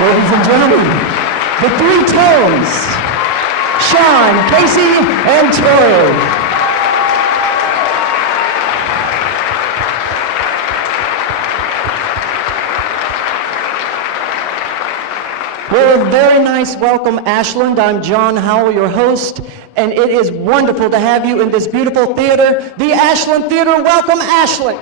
Ladies and gentlemen, the Three Tones, Sean, Casey, and Tori. Well, a very nice welcome, Ashland. I'm John Howell, your host, and it is wonderful to have you in this beautiful theater, the Ashland Theater. Welcome, Ashland.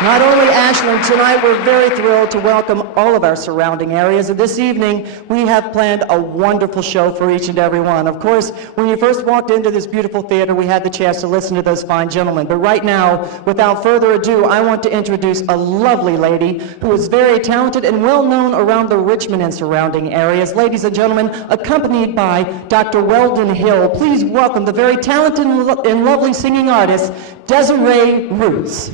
Not only Ashland, tonight we're very thrilled to welcome all of our surrounding areas. And this evening, we have planned a wonderful show for each and every one. Of course, when you first walked into this beautiful theater, we had the chance to listen to those fine gentlemen. But right now, without further ado, I want to introduce a lovely lady who is very talented and well known around the Richmond and surrounding areas. Ladies and gentlemen, accompanied by Dr. Weldon Hill, please welcome the very talented and lovely singing artist, Desiree Roots.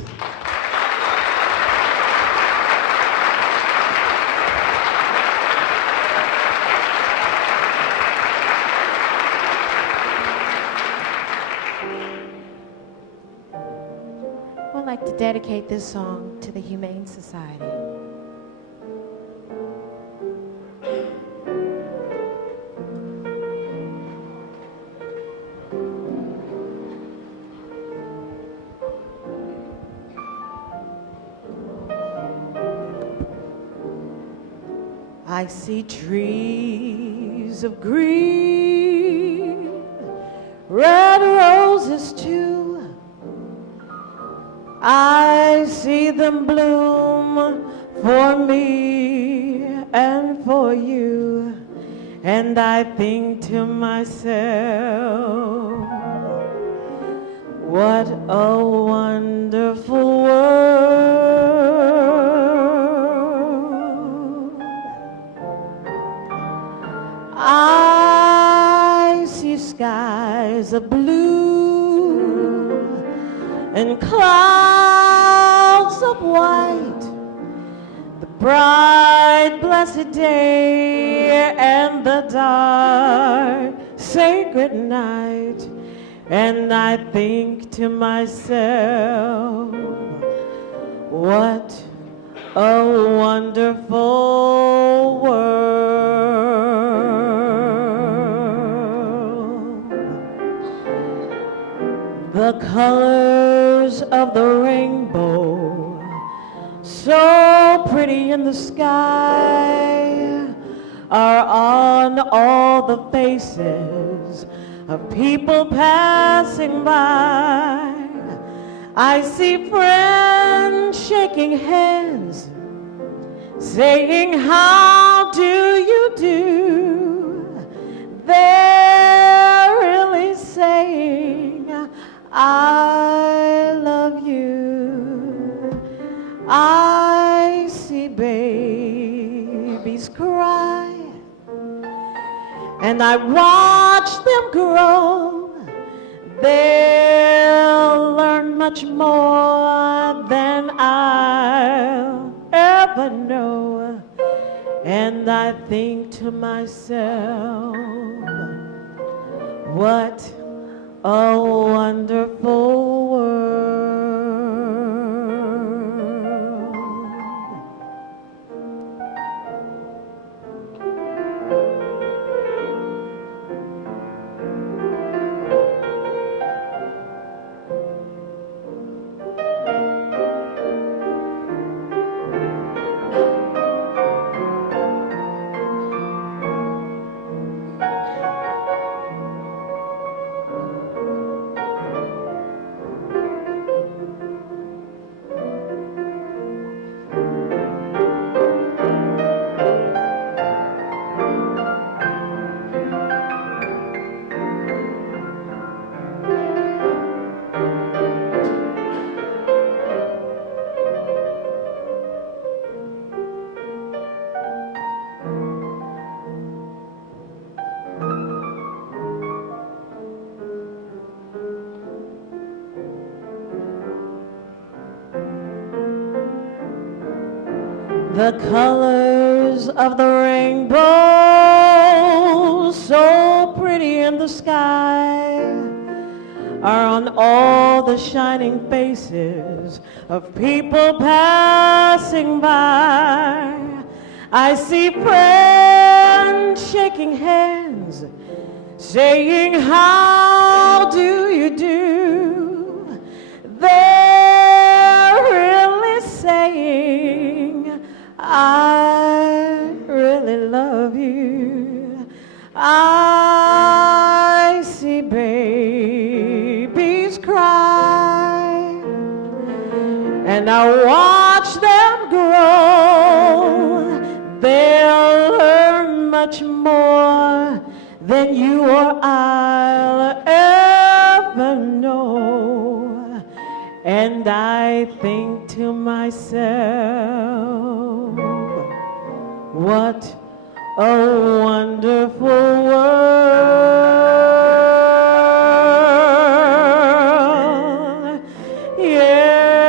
I'd like to dedicate this song to the Humane Society. I see trees of green, red roses too. I see them bloom for me and for you, and I think to myself, what a wonderful world. I see skies of blue and clouds of white, the bright blessed day and the dark sacred night, and I think to myself, what a wonderful world. The colors of the rainbow, so pretty in the sky, are on all the faces of people passing by. I see friends shaking hands, saying, how do you do? They're really saying, I love you. I see babies cry, and I watch them grow. They'll learn much more than I'll ever know, and I think to myself, what a wonderful world. The colors of the rainbow, so pretty in the sky, are on all all the shining faces of people passing by. I see friends shaking hands, saying, how do you do? They're really saying, I really love you. I see babies cry, and I watch them grow. They'll learn much more than you or I'll ever know. And I think to myself, what a wonderful world.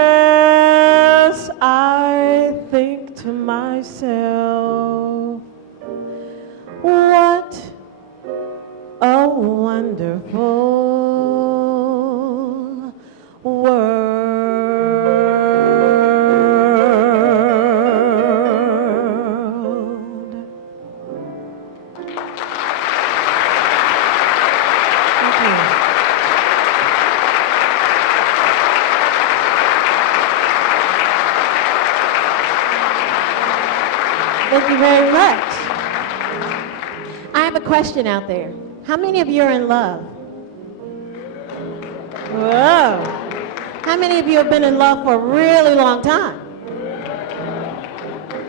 Yes, I think to myself, what a wonderful world. Thank you very much. I have a question out there. How many of you are in love? Whoa. How many of you have been in love for a really long time?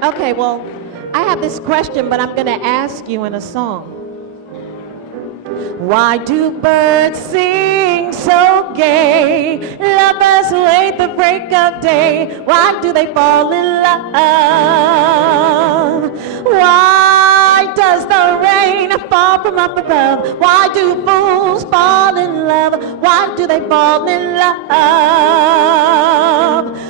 Okay, well, I have this question, but I'm going to ask you in a song. Why do birds sing so gay? Lovers wait the break of day. Why do they fall in love? Why does the rain fall from up above? Why do fools fall in love? Why do they fall in love?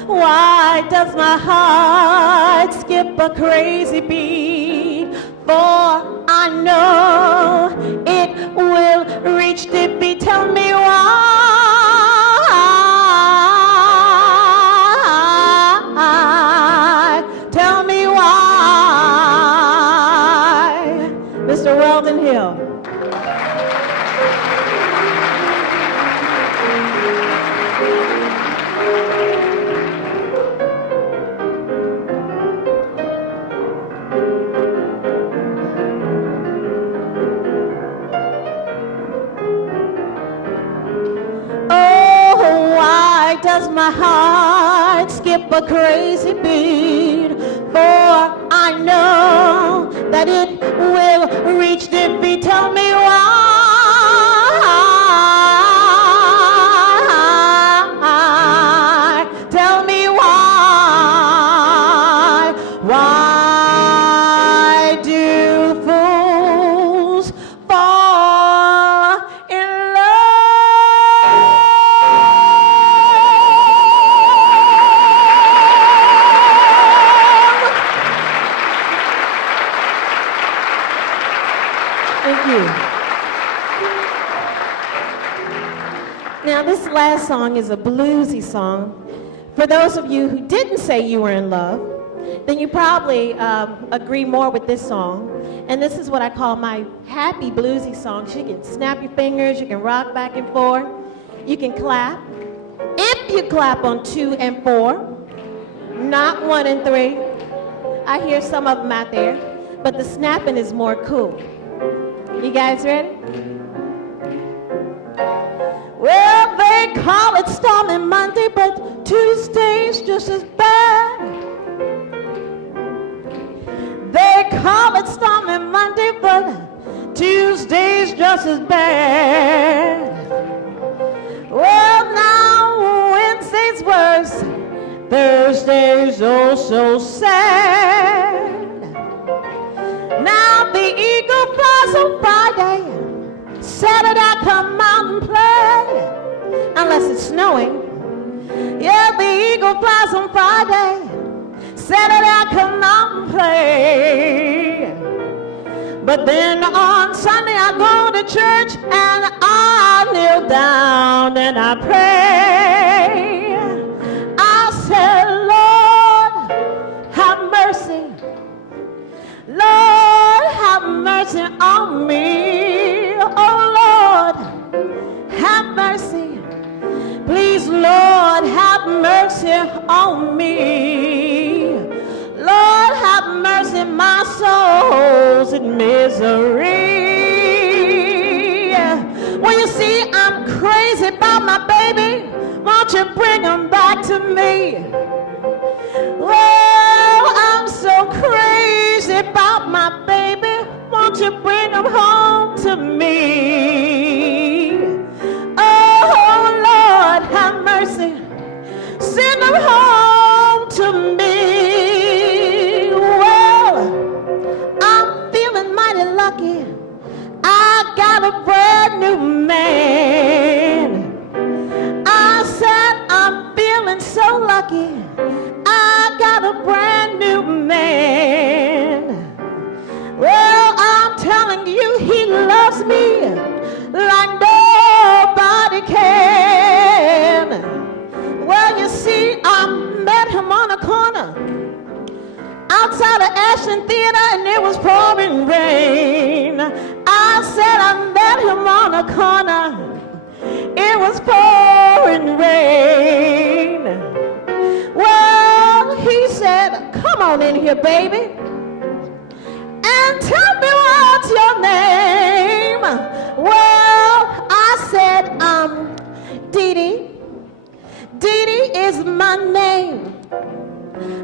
Why does my heart skip a crazy beat? For I know it will reach deep beat. Tell me why. Tell me why. Mr. Weldon Hill. Does my heart skip a crazy beat? For I know that it will reach defeat. Tell me why. Tell me why. Why do fools fall in Now, this last song is a bluesy song. For those of you who didn't say you were in love, then you probably agree more with this song. And this is what I call my happy bluesy song. You can snap your fingers, you can rock back and forth, you can clap. If you clap on 2 and 4, not 1 and 3. I hear some of them out there, but the snapping is more cool. You guys ready? Well, they call it Stormy Monday, but Tuesday's just as bad. They call it Stormy Monday, but Tuesday's just as bad. Well, now Wednesday's worse, Thursday's oh so sad. Now the eagle flies on Friday, Saturday I come out and play, unless it's snowing. Yeah, the eagle flies on Friday, Saturday I come out and play. But then on Sunday I go to church and I kneel down and I pray. I said, Lord, have mercy. Lord, have mercy on me. Oh, Lord, have mercy. Please, Lord, have mercy on me. Lord, have mercy, my soul's in misery. Well, you see, I'm crazy about my baby. Won't you bring him back to me? Well, I'm so crazy about my baby. Won't you bring him home to me? Oh, Lord, have mercy. Send him home to me. Well, I'm feeling mighty lucky. I got a brand new man. I said I'm feeling so lucky. I got a brand new man. Well, I'm telling you, he loves me like nobody can. Well, you see, I met him on a corner outside of Ashland Theater, and it was pouring rain. I said I met him on a corner. It was pouring rain. Well, he said, come on in here, baby, and tell me what's your name. Well, I said, Dee Dee. Dee Dee is my name.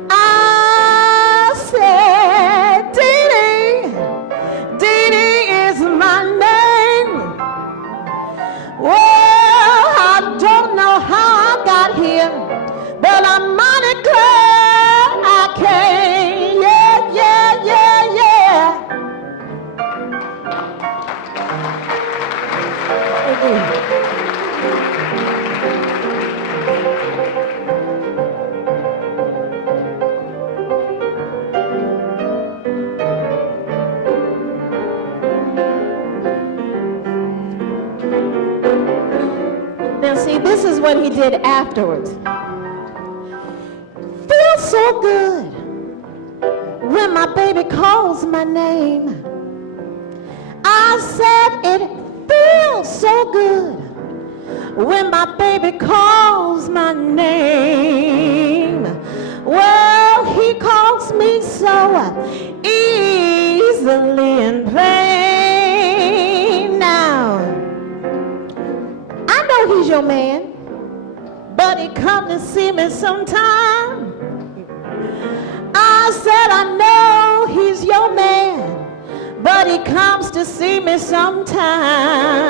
I said, Dee Dee. Dee Dee is my name. Well, I don't know how I got here, but I'm mighty glad I came. Yeah, yeah, yeah, yeah. Now see, this is what he did afterwards. Feels so good when my baby calls my name. I said it feels so good when my baby calls my name. Well, he calls me so easily and plain. Now, I know he's your man, but he come to see me sometime. I said I know he's your man, but he comes to see me sometime.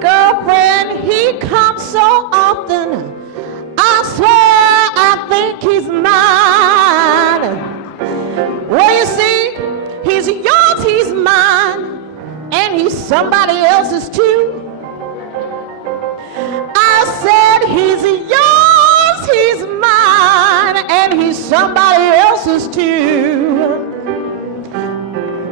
Girlfriend, he comes so often, I swear I think he's mine. Well, you see, he's yours, he's mine, and he's somebody else's too. I said he's yours, he's mine, and he's somebody else's too.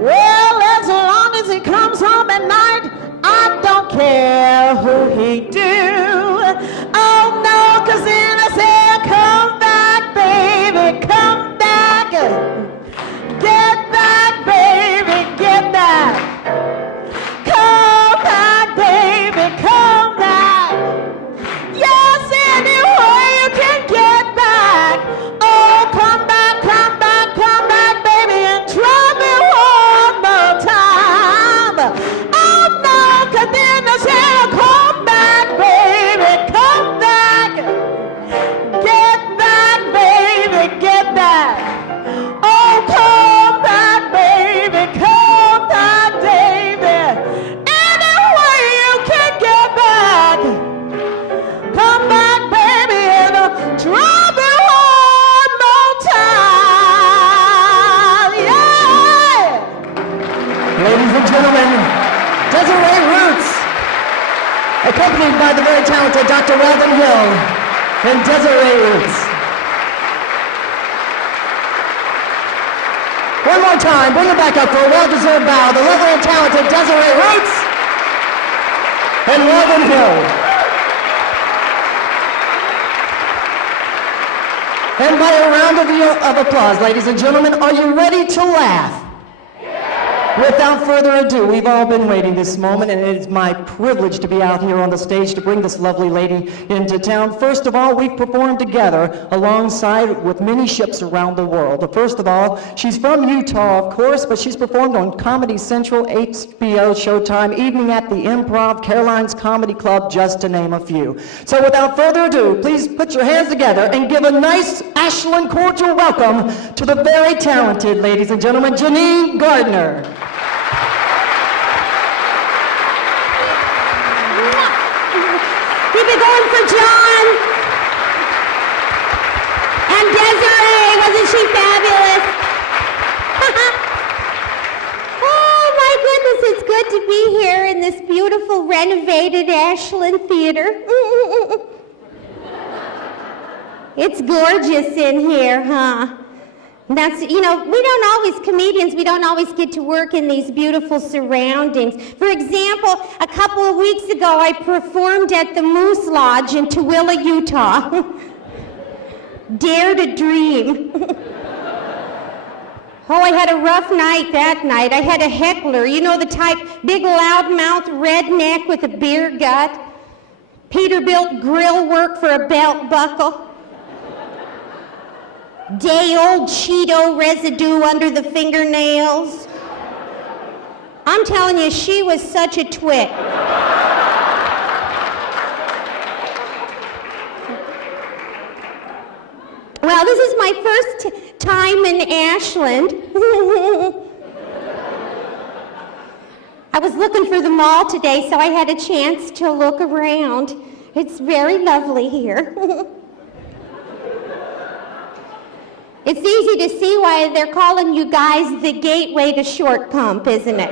Well, as long as he comes home at night, I don't care who he do. Oh no, 'cause then I say, come back, baby, come back. Get back, baby, get back. Come back, baby, come back. Yes, any way you can get back. Oh, come back, baby, and try me one more time. Oh no, 'cause then I say, come back, baby, come back. Get back, baby, get back. Oh, come back, baby, come back, baby. Any way you can get back. Come back, baby, and try me one more time. Yeah. Ladies and gentlemen, Desiree Roots, accompanied by the very talented Dr. Weldon Hill and Desiree Roots. One more more time, bring it back up for a well-deserved bow, the lovely and talented Desiree Roots and Robin Hill. And by a round of applause, ladies and gentlemen, are you ready to laugh? Without further ado, we've all been waiting this moment, and it is my privilege to be out here on the stage to bring this lovely lady into town. First of all, we've performed together alongside with many ships around the world. First of all, she's from Utah, of course, but she's performed on Comedy Central, HBO, Showtime, Evening at the Improv, Caroline's Comedy Club, just to name a few. So without further ado, please put your hands together and give a nice Ashland cordial welcome to the very talented, ladies and gentlemen, Janine Gardner. Keep it going for John. And Desiree, wasn't she fabulous? Oh my goodness, it's good to be here in this beautiful renovated Ashland Theater. It's gorgeous in here, huh? That's, we don't always, comedians, we don't always get to work in these beautiful surroundings. For example, a couple of weeks ago, I performed at the Moose Lodge in Tooele, Utah. Dare to dream. Oh, I had a rough night that night. I had a heckler, the type, big loudmouth redneck with a beer gut. Peterbilt grill work for a belt buckle. Day-old Cheeto residue under the fingernails. I'm telling you, she was such a twit. Well, this is my first time in Ashland. I was looking for the mall today, so I had a chance to look around. It's very lovely here. It's easy to see why they're calling you guys the gateway to Short Pump, isn't it?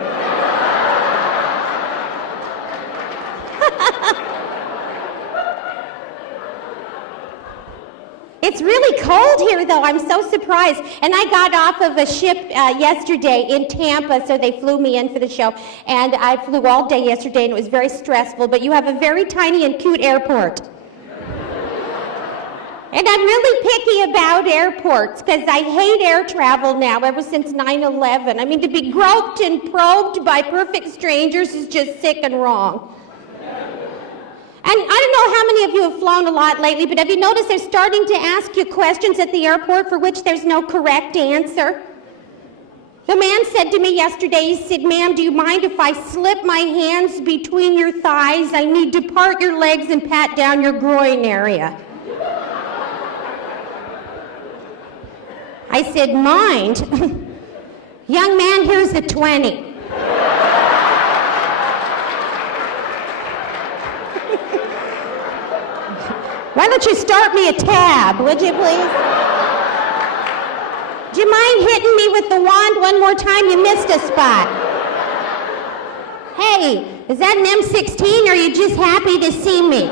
It's really cold here, though. I'm so surprised. And I got off of a ship yesterday in Tampa, so they flew me in for the show. And I flew all day yesterday, and it was very stressful. But you have a very tiny and cute airport. And I'm really picky about airports because I hate air travel now ever since 9/11. I mean, to be groped and probed by perfect strangers is just sick and wrong. And I don't know how many of you have flown a lot lately, but have you noticed they're starting to ask you questions at the airport for which there's no correct answer? The man said to me yesterday, he said, "Ma'am, do you mind if I slip my hands between your thighs? I need to part your legs and pat down your groin area." I said, "Mind? Young man, here's a 20. Why don't you start me a tab, would you please? Do you mind hitting me with the wand one more time? You missed a spot. Hey, is that an M16 or are you just happy to see me?"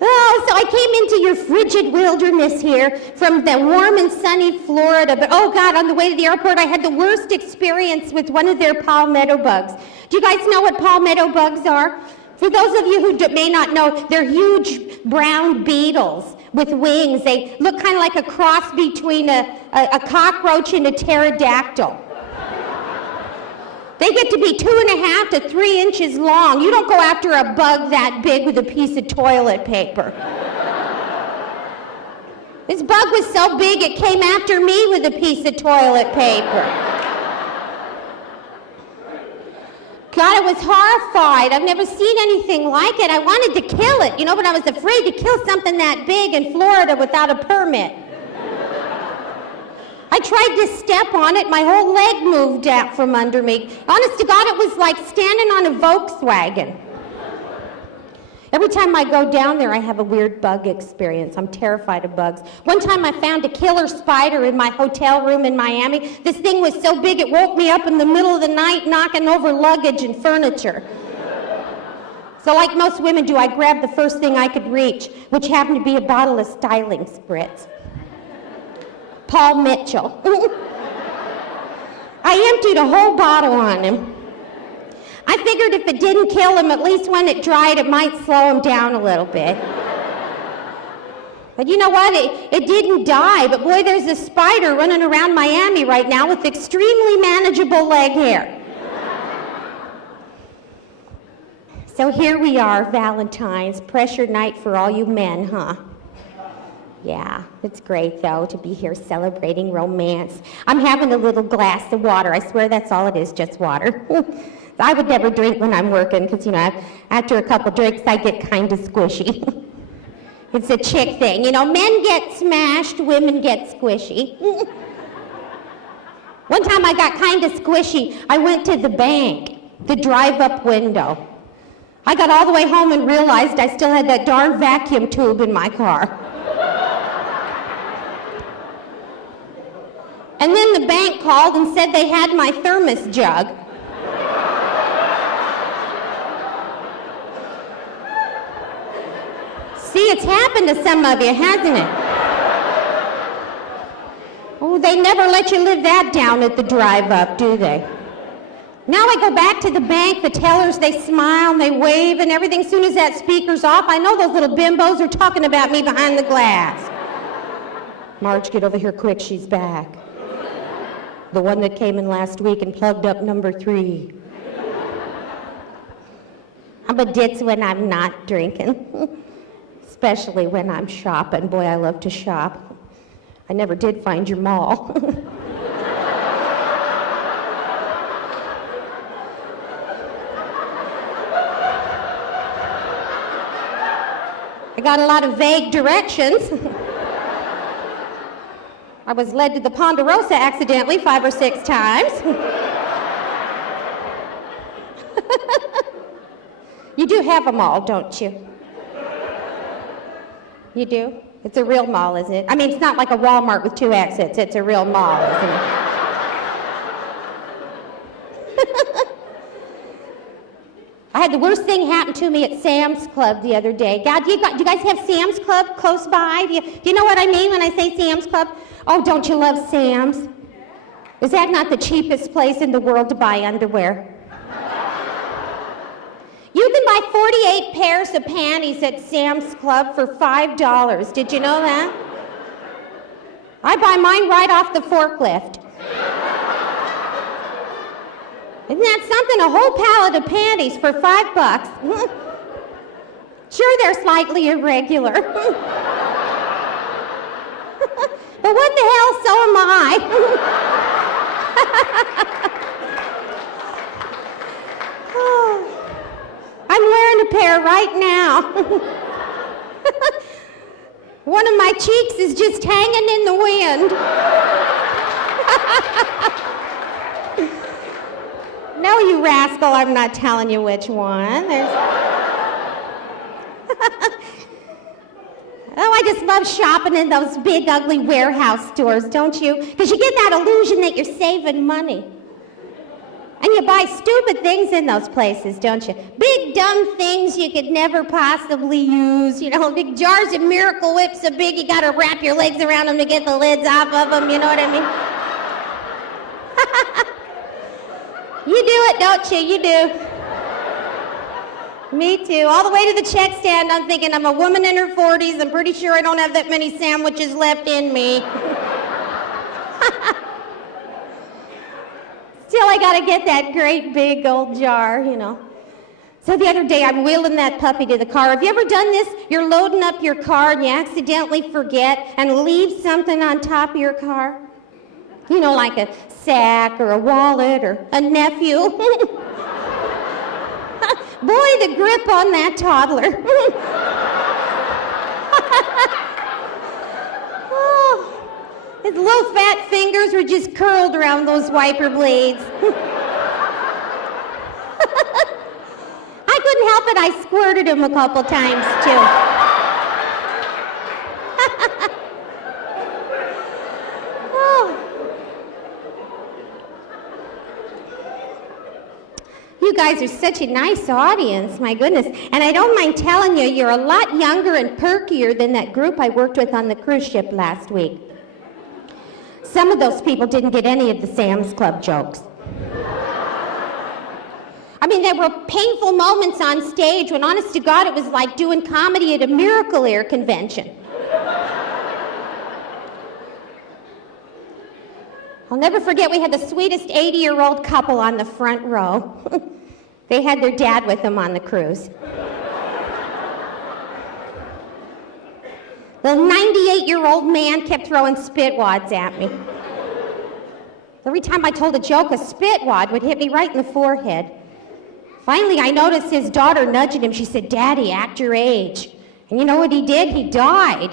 Oh, so I came into your frigid wilderness here from the warm and sunny Florida, but oh God, on the way to the airport, I had the worst experience with one of their palmetto bugs. Do you guys know what palmetto bugs are? For those of you who may not know, they're huge brown beetles with wings. They look kind of like a cross between a cockroach and a pterodactyl. They get to be 2.5 to 3 inches long. You don't go after a bug that big with a piece of toilet paper. This bug was so big it came after me with a piece of toilet paper. God, I was horrified. I've never seen anything like it. I wanted to kill it, but I was afraid to kill something that big in Florida without a permit. I tried to step on it, my whole leg moved out from under me. Honest to God, it was like standing on a Volkswagen. Every time I go down there, I have a weird bug experience. I'm terrified of bugs. One time I found a killer spider in my hotel room in Miami. This thing was so big it woke me up in the middle of the night knocking over luggage and furniture. So like most women do, I grabbed the first thing I could reach, which happened to be a bottle of styling spritz. Paul Mitchell. I emptied a whole bottle on him. I figured if it didn't kill him, at least when it dried, it might slow him down a little bit. But you know what? It didn't die, but boy, there's a spider running around Miami right now with extremely manageable leg hair. So here we are, Valentine's, pressure night for all you men, huh? Yeah, it's great, though, to be here celebrating romance. I'm having a little glass of water. I swear that's all it is, just water. I would never drink when I'm working because, you know, after a couple drinks, I get kind of squishy. It's a chick thing. You know, men get smashed, women get squishy. One time I got kind of squishy. I went to the bank, the drive-up window. I got all the way home and realized I still had that darn vacuum tube in my car. And then the bank called and said they had my thermos jug. See, it's happened to some of you, hasn't it? Oh, they never let you live that down at the drive-up, do they? Now I go back to the bank, the tellers, they smile and they wave and everything. As soon as that speaker's off, I know those little bimbos are talking about me behind the glass. Marge, get over here quick, she's back. The one that came in last week and plugged up number 3. I'm a ditz when I'm not drinking. Especially when I'm shopping. Boy, I love to shop. I never did find your mall. I got a lot of vague directions. I was led to the Ponderosa accidentally 5 or 6 times. You do have a mall, don't you? You do? It's a real mall, isn't it? I mean, it's not like a Walmart with 2 exits. It's a real mall, isn't it? I had the worst thing happen to me at Sam's Club the other day. God, do you guys have Sam's Club close by? Do you know what I mean when I say Sam's Club? Oh, don't you love Sam's? Is that not the cheapest place in the world to buy underwear? You can buy 48 pairs of panties at Sam's Club for $5. Did you know that? I buy mine right off the forklift. Isn't that something? A whole pallet of panties for $5. Sure, they're slightly irregular. But what the hell, so am I. I'm wearing a pair right now. One of my cheeks is just hanging in the wind. No, you rascal, I'm not telling you which one. Oh, I just love shopping in those big, ugly warehouse stores, don't you? Because you get that illusion that you're saving money. And you buy stupid things in those places, don't you? Big, dumb things you could never possibly use. You know, big jars of Miracle Whip so big you gotta wrap your legs around them to get the lids off of them, you know what I mean? You do it, don't you? You do. Me too. All the way to the check stand, I'm thinking I'm a woman in her 40s. I'm pretty sure I don't have that many sandwiches left in me. Still, I gotta get that great big old jar, you know. So the other day, I'm wheeling that puppy to the car. Have you ever done this? You're loading up your car and you accidentally forget and leave something on top of your car? You know, like a sack or a wallet or a nephew. Boy, the grip on that toddler. Oh, his little fat fingers were just curled around those wiper blades. I couldn't help it, I squirted him a couple times too. You guys are such a nice audience, my goodness. And I don't mind telling you, you're a lot younger and perkier than that group I worked with on the cruise ship last week. Some of those people didn't get any of the Sam's Club jokes. I mean, there were painful moments on stage when, honest to God, it was like doing comedy at a Miracle Air convention. I'll never forget, we had the sweetest 80-year-old couple on the front row. They had their dad with them on the cruise. The 98-year-old man kept throwing spit wads at me. Every time I told a joke, a spit wad would hit me right in the forehead. Finally, I noticed his daughter nudging him. She said, "Daddy, act your age." And you know what he did? He died.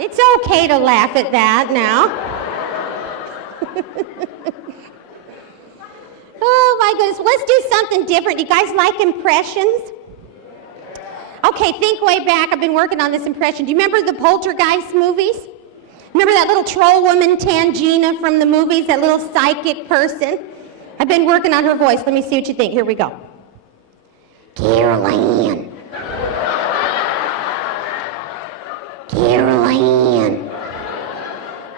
It's okay to laugh at that now. Oh my goodness, let's do something different. You guys like impressions? Okay, think way back. I've been working on this impression. Do you remember the Poltergeist movies? Remember that little troll woman, Tangina, from the movies, that little psychic person? I've been working on her voice. Let me see what you think. Here we go. Carol Ann. Carol Ann.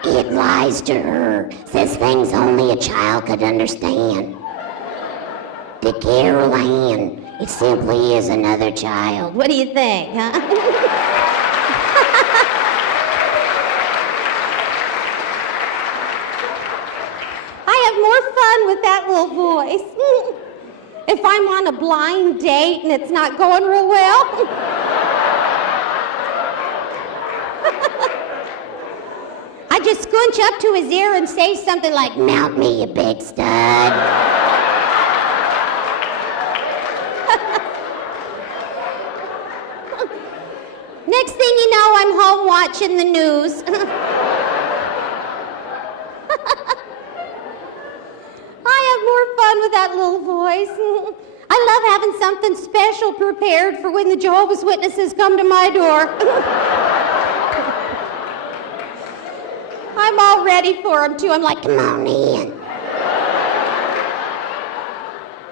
It lies to her, says things only a child could understand. To Carol Ann, it simply is another child. What do you think, huh? I have more fun with that little voice. If I'm on a blind date and it's not going real well. I just scrunch up to his ear and say something like, "Mount me, you big stud." Next thing you know, I'm home watching the news. I have more fun with that little voice. I love having something special prepared for when the Jehovah's Witnesses come to my door. I'm all ready for them, too. I'm like, "Come on in.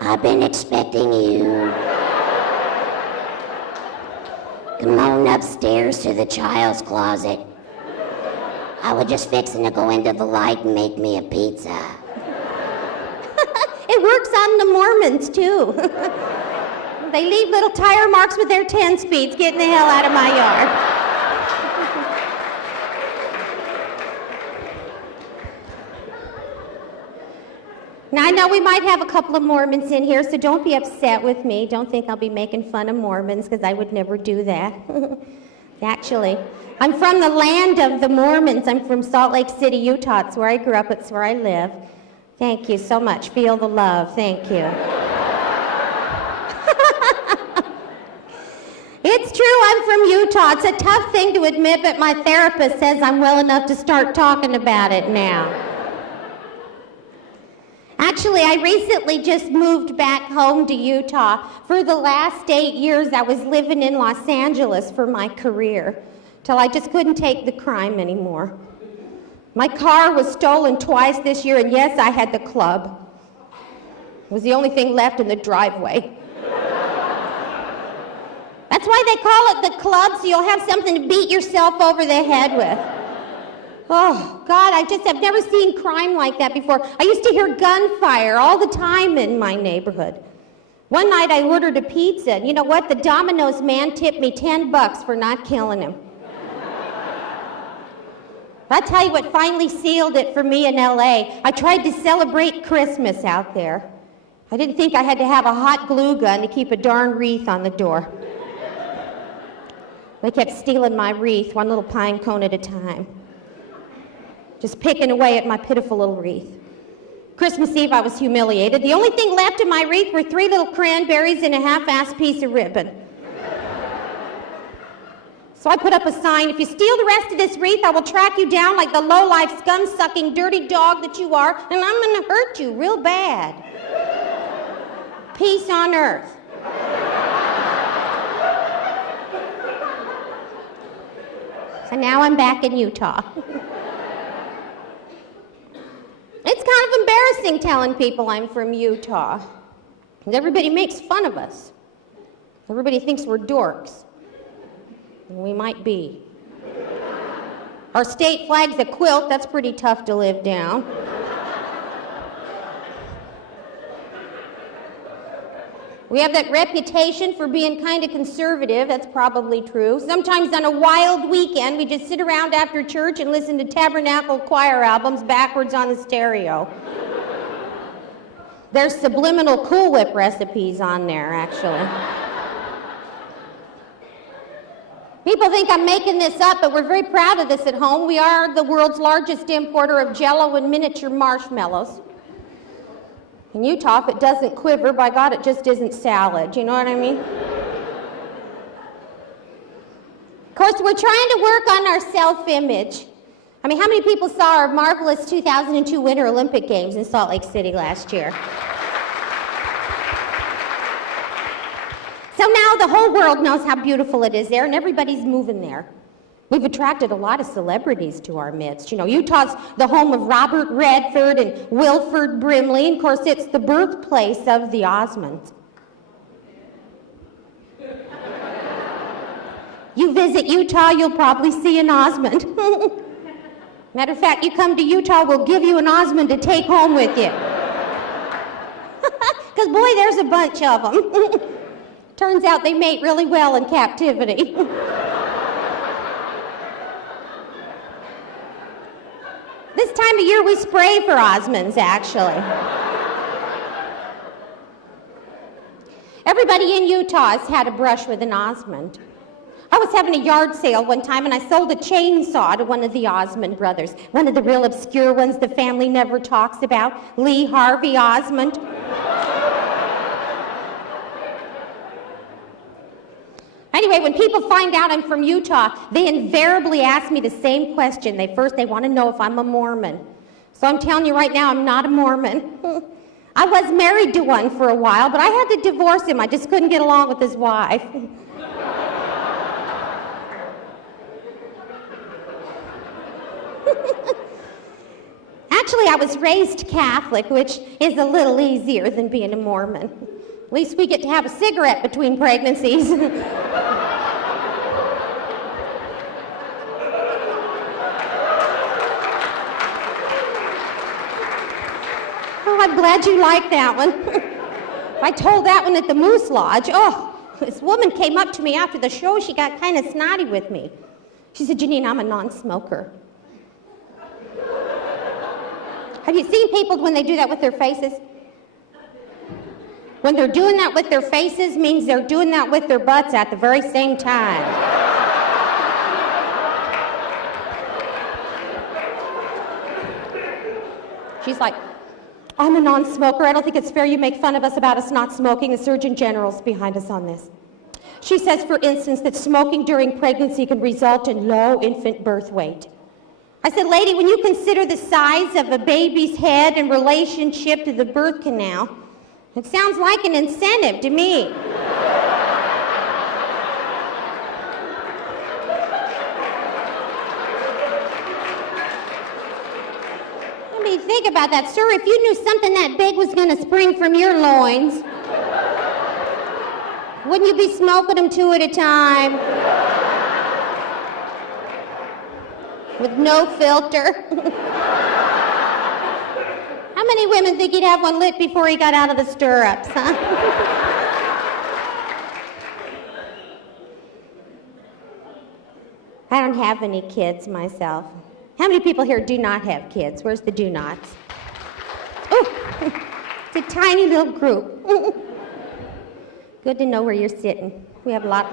I've been expecting you. Come on upstairs to the child's closet. I was just fixing to go into the light and make me a pizza." It works on the Mormons, too. They leave little tire marks with their 10-speeds. Getting the hell out of my yard. Now, I know we might have a couple of Mormons in here, so don't be upset with me. Don't think I'll be making fun of Mormons, because I would never do that. Actually, I'm from the land of the Mormons. I'm from Salt Lake City, Utah. It's where I grew up. It's where I live. Thank you so much. Feel the love. Thank you. It's true, I'm from Utah. It's a tough thing to admit, but my therapist says I'm well enough to start talking about it now. Actually, I recently just moved back home to Utah. For the last 8 years, I was living in Los Angeles for my career, till I just couldn't take the crime anymore. My car was stolen twice this year, and yes, I had the club. It was the only thing left in the driveway. That's why they call it the club, so you'll have something to beat yourself over the head with. Oh, God, I've never seen crime like that before. I used to hear gunfire all the time in my neighborhood. One night I ordered a pizza, and you know what? The Domino's man tipped me $10 for not killing him. I'll tell you what finally sealed it for me in LA. I tried to celebrate Christmas out there. I didn't think I had to have a hot glue gun to keep a darn wreath on the door. They kept stealing my wreath, one little pine cone at a time. Just picking away at my pitiful little wreath. Christmas Eve, I was humiliated. The only thing left in my wreath were 3 little cranberries and a half-assed piece of ribbon. So I put up a sign, "If you steal the rest of this wreath, I will track you down like the low-life, scum-sucking, dirty dog that you are, and I'm gonna hurt you real bad. Peace on earth." So now I'm back in Utah. It's kind of embarrassing telling people I'm from Utah. And everybody makes fun of us. Everybody thinks we're dorks. And we might be. Our state flag's a quilt. That's pretty tough to live down. We have that reputation for being kind of conservative. That's probably true. Sometimes on a wild weekend, we just sit around after church and listen to Tabernacle Choir albums backwards on the stereo. There's subliminal Cool Whip recipes on there, actually. People think I'm making this up, but we're very proud of this at home. We are the world's largest importer of Jell-O and miniature marshmallows. In Utah, if it doesn't quiver, by God, it just isn't salad. You know what I mean? Of course, we're trying to work on our self-image. I mean, how many people saw our marvelous 2002 Winter Olympic Games in Salt Lake City last year? So now the whole world knows how beautiful it is there, and everybody's moving there. We've attracted a lot of celebrities to our midst. You know, Utah's the home of Robert Redford and Wilford Brimley, and of course it's the birthplace of the Osmonds. You visit Utah, you'll probably see an Osmond. Matter of fact, you come to Utah, we'll give you an Osmond to take home with you. Because boy, there's a bunch of them. Turns out they mate really well in captivity. This time of year, we spray for Osmonds, actually. Everybody in Utah has had a brush with an Osmond. I was having a yard sale one time, and I sold a chainsaw to one of the Osmond brothers, one of the real obscure ones the family never talks about, Lee Harvey Osmond. Anyway, when people find out I'm from Utah, they invariably ask me the same question. They want to know if I'm a Mormon. So I'm telling you right now, I'm not a Mormon. I was married to one for a while, but I had to divorce him. I just couldn't get along with his wife. Actually, I was raised Catholic, which is a little easier than being a Mormon. At least we get to have a cigarette between pregnancies. Oh, I'm glad you like that one. I told that one at the Moose Lodge. Oh, this woman came up to me after the show. She got kind of snotty with me. She said, Janine, I'm a non-smoker. Have you seen people when they do that with their faces? When they're doing that with their faces means they're doing that with their butts at the very same time. She's like, I'm a non-smoker. I don't think it's fair you make fun of us about us not smoking. The Surgeon General's behind us on this. She says, for instance, that smoking during pregnancy can result in low infant birth weight. I said, lady, when you consider the size of a baby's head in relationship to the birth canal, it sounds like an incentive to me. I mean, think about that, sir. If you knew something that big was going to spring from your loins, wouldn't you be smoking them 2 at a time? With no filter? How many women think he'd have one lit before he got out of the stirrups, huh? I don't have any kids myself. How many people here do not have kids? Where's the do-nots? Oh, it's a tiny little group. Good to know where you're sitting. We have a lot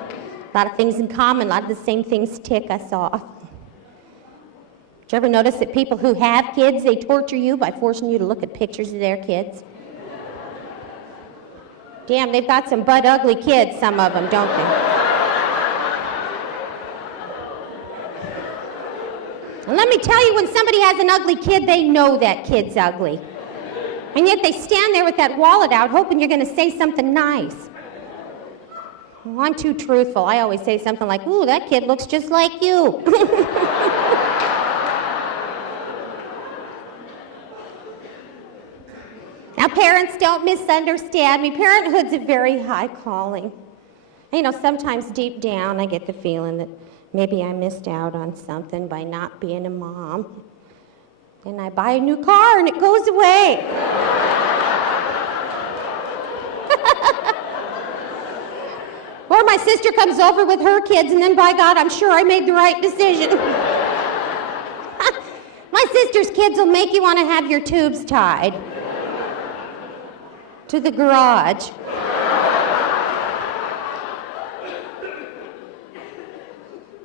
of things in common. A lot of the same things tick us off. Did you ever notice that people who have kids, they torture you by forcing you to look at pictures of their kids? Damn, they've got some butt ugly kids, some of them, don't they? And let me tell you, when somebody has an ugly kid, they know that kid's ugly. And yet they stand there with that wallet out, hoping you're going to say something nice. Well, I'm too truthful. I always say something like, ooh, that kid looks just like you. Now, parents, parents, don't misunderstand me. Parenthood's a very high calling. You know, sometimes deep down I get the feeling that maybe I missed out on something by not being a mom. And I buy a new car and it goes away. Or my sister comes over with her kids, and then by God, I'm sure I made the right decision. My sister's kids will make you want to have your tubes tied to the garage.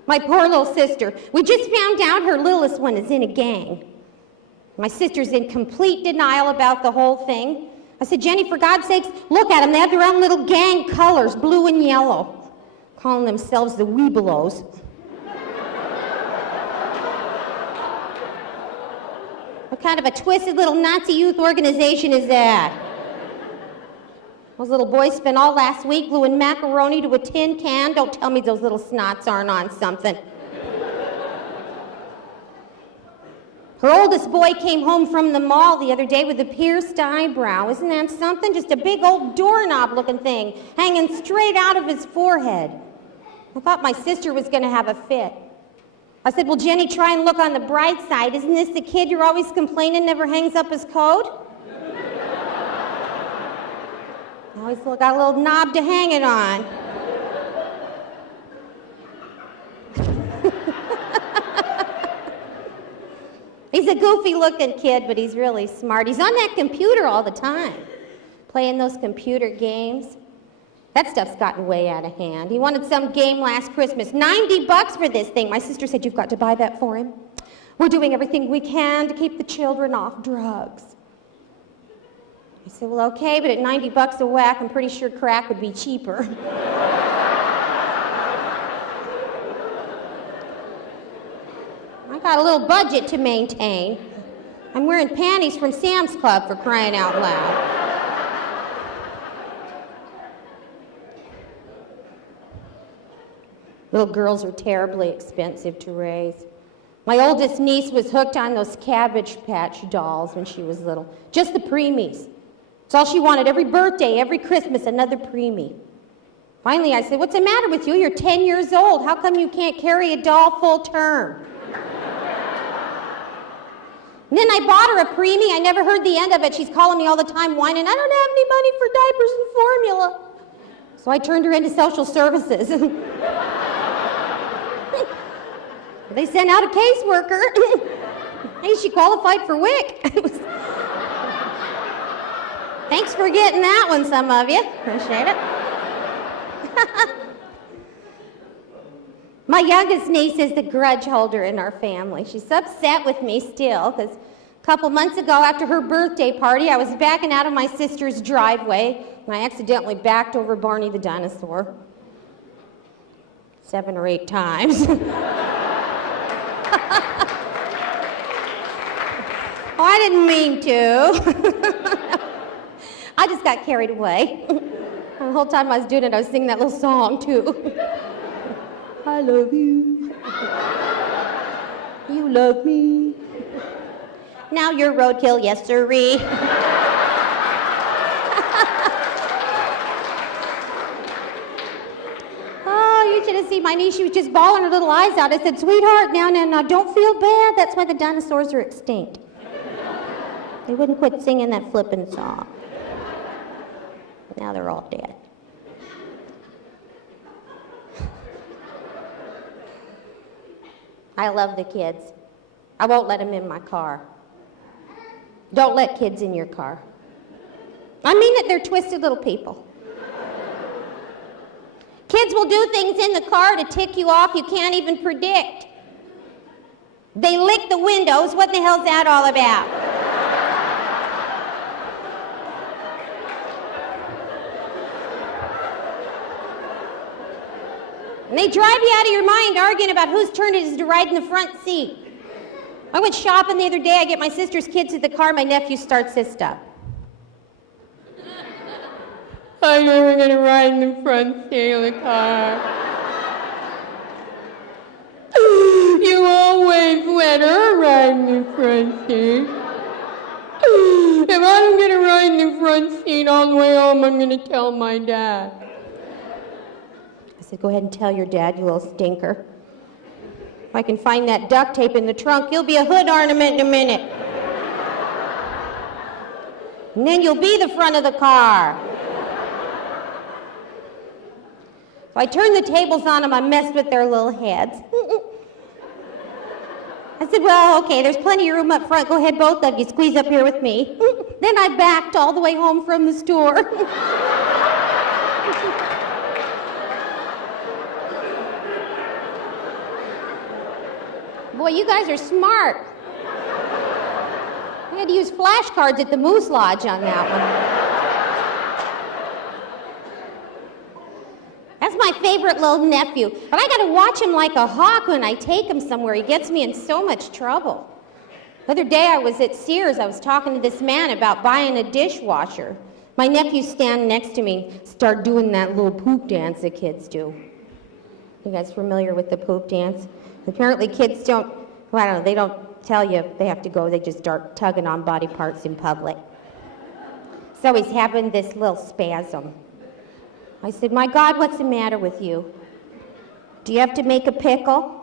My poor little sister. We just found out her littlest one is in a gang. My sister's in complete denial about the whole thing. I said, Jenny, for God's sakes, look at them. They have their own little gang colors, blue and yellow, calling themselves the Weebelows. What kind of a twisted little Nazi youth organization is that? Those little boys spent all last week gluing macaroni to a tin can. Don't tell me those little snots aren't on something. Her oldest boy came home from the mall the other day with a pierced eyebrow. Isn't that something? Just a big old doorknob-looking thing hanging straight out of his forehead. I thought my sister was going to have a fit. I said, well, Jenny, try and look on the bright side. Isn't this the kid you're always complaining never hangs up his coat? Always got a little knob to hang it on. He's a goofy-looking kid, but he's really smart. He's on that computer all the time, playing those computer games. That stuff's gotten way out of hand. He wanted some game last Christmas. $90 for this thing. My sister said, you've got to buy that for him. We're doing everything we can to keep the children off drugs. I said, well, okay, but at $90 a whack, I'm pretty sure crack would be cheaper. I got a little budget to maintain. I'm wearing panties from Sam's Club, for crying out loud. Little girls are terribly expensive to raise. My oldest niece was hooked on those Cabbage Patch dolls when she was little. Just the preemies. It's all she wanted. Every birthday, every Christmas, another preemie. Finally, I said, what's the matter with you? You're 10 years old. How come you can't carry a doll full term? And then I bought her a preemie. I never heard the end of it. She's calling me all the time, whining, I don't have any money for diapers and formula. So I turned her into social services. They sent out a caseworker. Hey, she qualified for WIC. Thanks for getting that one, some of you. Appreciate it. My youngest niece is the grudge holder in our family. She's upset with me still, because a couple months ago after her birthday party, I was backing out of my sister's driveway, and I accidentally backed over Barney the dinosaur 7 or 8 times. Oh, I didn't mean to. I just got carried away. The whole time I was doing it, I was singing that little song, too. I love you. You love me. Now you're roadkill, yes sirree. Oh, you should have seen my niece. She was just bawling her little eyes out. I said, sweetheart, now, don't feel bad. That's why the dinosaurs are extinct. They wouldn't quit singing that flippin' song. Now they're all dead. I love the kids. I won't let them in my car. Don't let kids in your car. I mean it, they're twisted little people. Kids will do things in the car to tick you off you can't even predict. They lick the windows. What the hell's that all about? And they drive you out of your mind arguing about whose turn it is to ride in the front seat. I went shopping the other day. I get my sister's kids to the car. My nephew starts this stuff. I'm never going to ride in the front seat of the car. You always let her ride in the front seat. And if I don't get a ride in the front seat all the way home, I'm going to tell my dad. I said, go ahead and tell your dad, you little stinker. If I can find that duct tape in the trunk, you'll be a hood ornament in a minute. And then you'll be the front of the car. If I turn the tables on them, I messed with their little heads. I said, well, okay, there's plenty of room up front. Go ahead, both of you, squeeze up here with me. Then I backed all the way home from the store. Boy, you guys are smart. I had to use flashcards at the Moose Lodge on that one. That's my favorite little nephew. But I gotta watch him like a hawk when I take him somewhere. He gets me in so much trouble. The other day I was at Sears. I was talking to this man about buying a dishwasher. My nephew's standing next to me, start doing that little poop dance that kids do. You guys familiar with the poop dance? Apparently kids don't, well, I don't know, they don't tell you they have to go, they just start tugging on body parts in public. So he's having this little spasm. I said, my God, what's the matter with you? Do you have to make a pickle?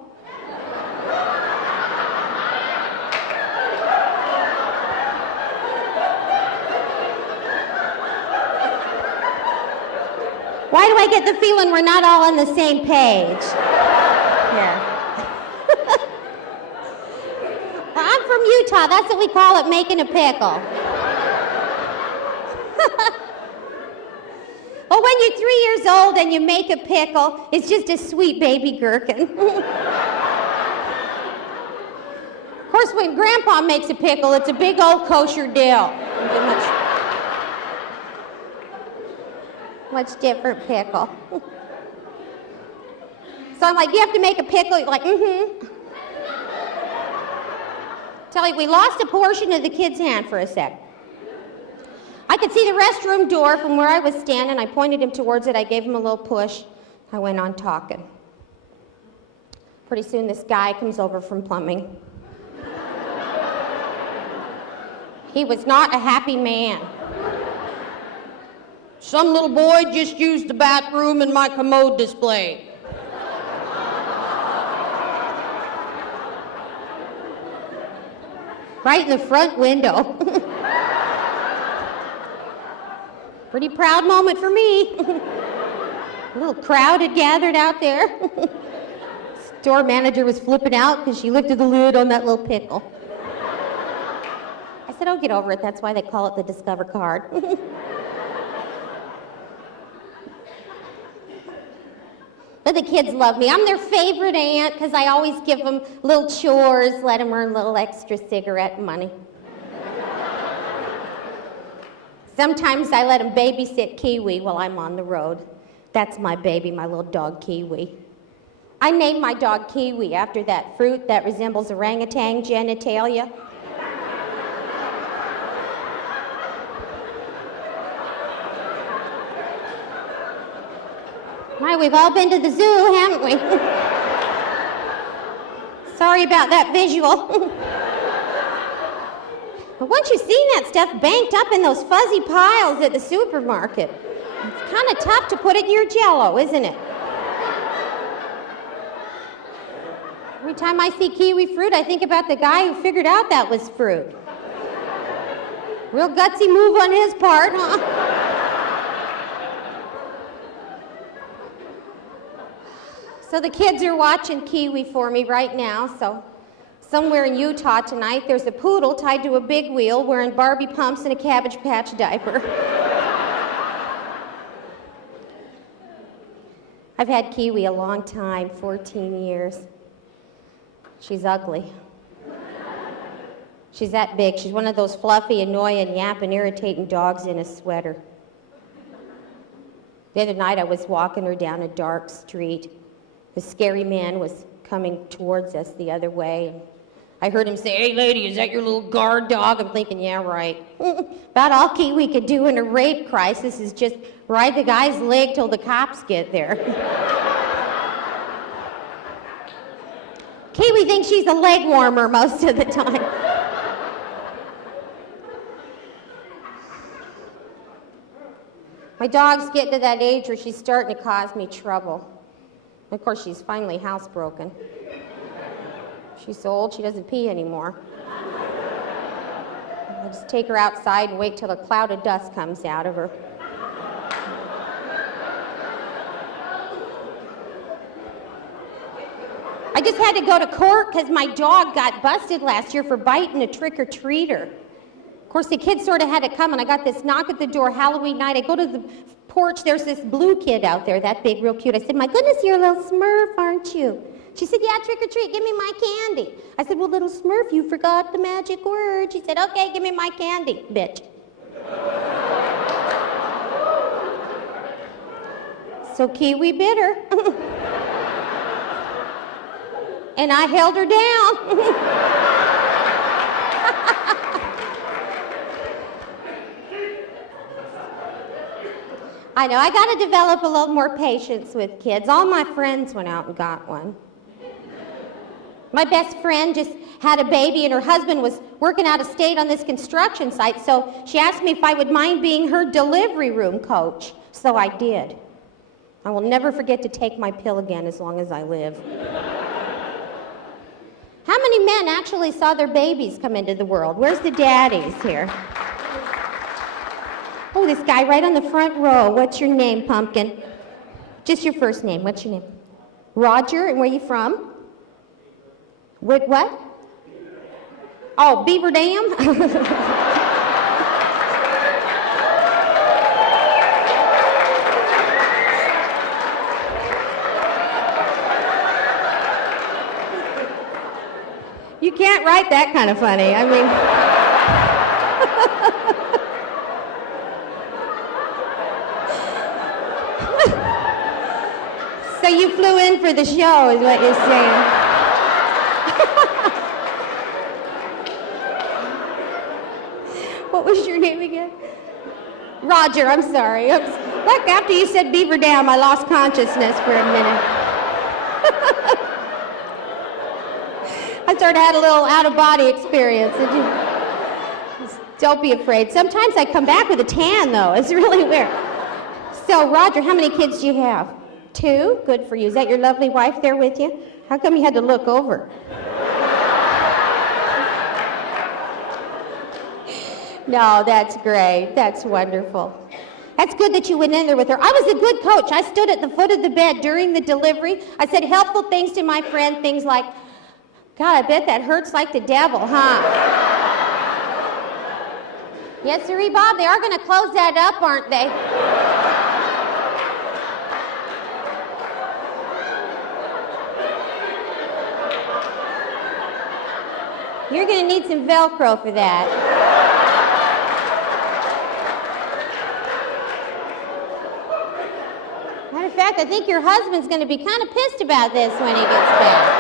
Why do I get the feeling we're not all on the same page? Here. I'm from Utah. That's what we call it, making a pickle. Well, when you're 3 years old and you make a pickle, it's just a sweet baby gherkin. Of course, when Grandpa makes a pickle, it's a big old kosher dill. Much different pickle. So I'm like, you have to make a pickle? You're like, mm-hmm. Tell you, we lost a portion of the kid's hand for a sec. I could see the restroom door from where I was standing. I pointed him towards it. I gave him a little push. I went on talking. Pretty soon this guy comes over from plumbing. He was not a happy man. Some little boy just used the bathroom in my commode display. Right in the front window. Pretty proud moment for me. A little crowd had gathered out there. Store manager was flipping out because she lifted the lid on that little pickle. I said, oh, get over it. That's why they call it the Discover card. But the kids love me. I'm their favorite aunt because I always give them little chores, let them earn a little extra cigarette money. Sometimes I let them babysit Kiwi while I'm on the road. That's my baby, my little dog Kiwi. I named my dog Kiwi after that fruit that resembles orangutan genitalia. My, we've all been to the zoo, haven't we? Sorry about that visual. But once you've seen that stuff banked up in those fuzzy piles at the supermarket, it's kind of tough to put it in your Jell-O, isn't it? Every time I see kiwi fruit, I think about the guy who figured out that was fruit. Real gutsy move on his part, huh? So the kids are watching Kiwi for me right now. So somewhere in Utah tonight, there's a poodle tied to a big wheel wearing Barbie pumps and a Cabbage Patch diaper. I've had Kiwi a long time, 14 years. She's ugly. She's that big. She's one of those fluffy, annoying, yapping, irritating dogs in a sweater. The other night I was walking her down a dark street. A scary man was coming towards us the other way. And I heard him say, "Hey, lady, is that your little guard dog?" I'm thinking, yeah, right. About all Kiwi could do in a rape crisis is just ride the guy's leg till the cops get there. Kiwi thinks she's a leg warmer most of the time. My dog's getting to that age where she's starting to cause me trouble. Of course, she's finally housebroken. She's so old she doesn't pee anymore. I just take her outside and wait till a cloud of dust comes out of her. I just had to go to court because my dog got busted last year for biting a trick-or-treater. Of course, the kids sort of had to come, and I got this knock at the door Halloween night. I go to the porch, there's this blue kid out there, that big, real cute. I said, my goodness, you're a little Smurf, aren't you? She said, yeah, trick or treat, give me my candy. I said, well, little Smurf, you forgot the magic word. She said, okay, give me my candy, bitch. So Kiwi bit her. And I held her down. I know, I got to develop a little more patience with kids. All my friends went out and got one. My best friend just had a baby, and her husband was working out of state on this construction site, so she asked me if I would mind being her delivery room coach. So I did. I will never forget to take my pill again as long as I live. How many men actually saw their babies come into the world? Where's the daddies here? Oh, this guy right on the front row. What's your name, pumpkin? Just your first name. What's your name? Roger, and where are you from? What? Oh, Beaver Dam? You can't write that kind of funny. I mean... So you flew in for the show, is what you're saying. What was your name again? Roger, I'm sorry. Look, after you said Beaver Dam, I lost consciousness for a minute. I sort of had a little out-of-body experience. Don't be afraid. Sometimes I come back with a tan, though. It's really weird. So, Roger, how many kids do you have? 2? Good for you. Is that your lovely wife there with you? How come you had to look over? No, that's great. That's wonderful. That's good that you went in there with her. I was a good coach. I stood at the foot of the bed during the delivery. I said helpful things to my friend, things like, God, I bet that hurts like the devil, huh? Yes, sirree, Bob, they are going to close that up, aren't they? You're going to need some Velcro for that. Matter of fact, I think your husband's going to be kind of pissed about this when he gets back.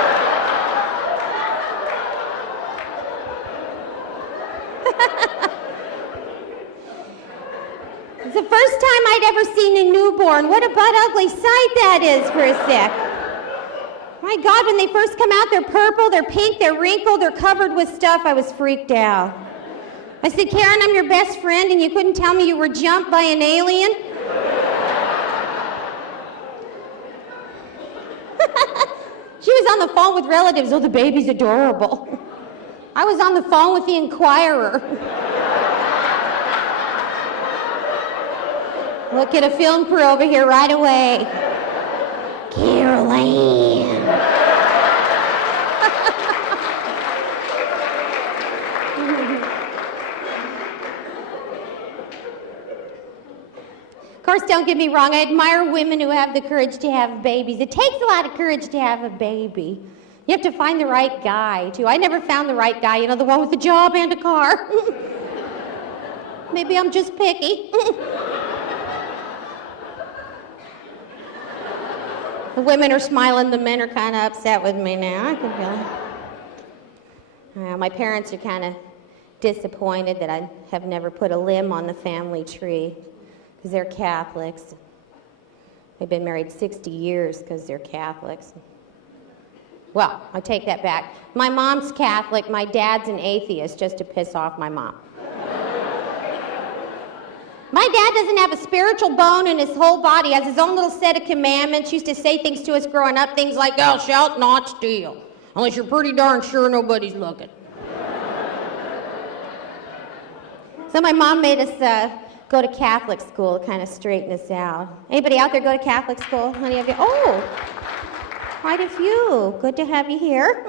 It's the first time I'd ever seen a newborn. What a butt ugly sight that is for a sec. My God, when they first come out, they're purple, they're pink, they're wrinkled, they're covered with stuff. I was freaked out. I said, Karen, I'm your best friend, and you couldn't tell me you were jumped by an alien? She was on the phone with relatives. Oh, the baby's adorable. I was on the phone with the Inquirer. Look at a film crew over here right away. Caroline. Of course, don't get me wrong, I admire women who have the courage to have babies. It takes a lot of courage to have a baby. You have to find the right guy, too. I never found the right guy, the one with a job and a car. Maybe I'm just picky. The women are smiling, the men are kind of upset with me now. I can feel it. My parents are kind of disappointed that I have never put a limb on the family tree because they're Catholics. They've been married 60 years because they're Catholics. Well, I take that back. My mom's Catholic, my dad's an atheist, just to piss off my mom. My My dad doesn't have a spiritual bone in his whole body. He has his own little set of commandments. He used to say things to us growing up, things like, thou shalt not steal, unless you're pretty darn sure nobody's looking. So my mom made us go to Catholic school to kind of straighten us out. Anybody out there go to Catholic school? Any of you? Oh, quite a few. Good to have you here.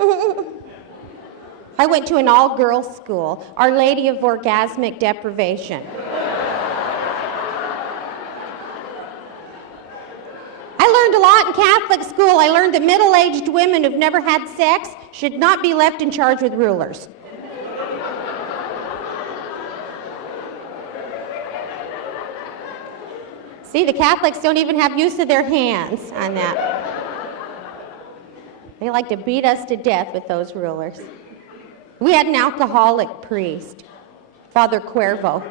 I went to an all-girls school, Our Lady of Orgasmic Deprivation. I learned a lot in Catholic school. I learned that middle-aged women who've never had sex should not be left in charge with rulers. See, the Catholics don't even have use of their hands on that. They like to beat us to death with those rulers. We had an alcoholic priest, Father Cuervo.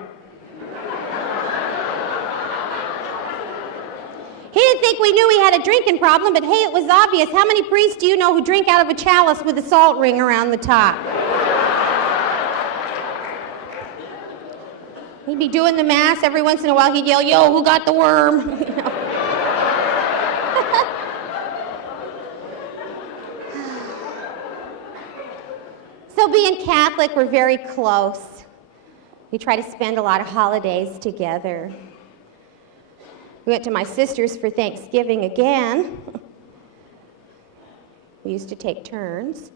He didn't think we knew he had a drinking problem, but hey, it was obvious. How many priests do you know who drink out of a chalice with a salt ring around the top? He'd be doing the mass. Every once in a while he'd yell, yo, who got the worm? You know. So being Catholic, we're very close. We try to spend a lot of holidays together. We went to my sister's for Thanksgiving again. We used to take turns.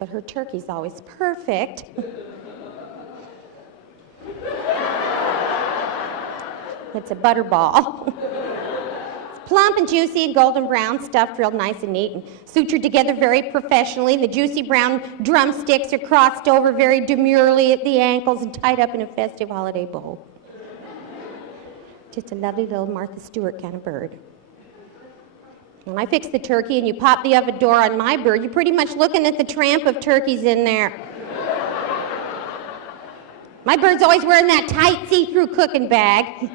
But her turkey's always perfect. It's a butterball. It's plump and juicy and golden brown, stuffed real nice and neat and sutured together very professionally. The juicy brown drumsticks are crossed over very demurely at the ankles and tied up in a festive holiday bow. Just a lovely little Martha Stewart kind of bird. When I fix the turkey and you pop the oven door on my bird, you're pretty much looking at the tramp of turkeys in there. My bird's always wearing that tight see-through cooking bag.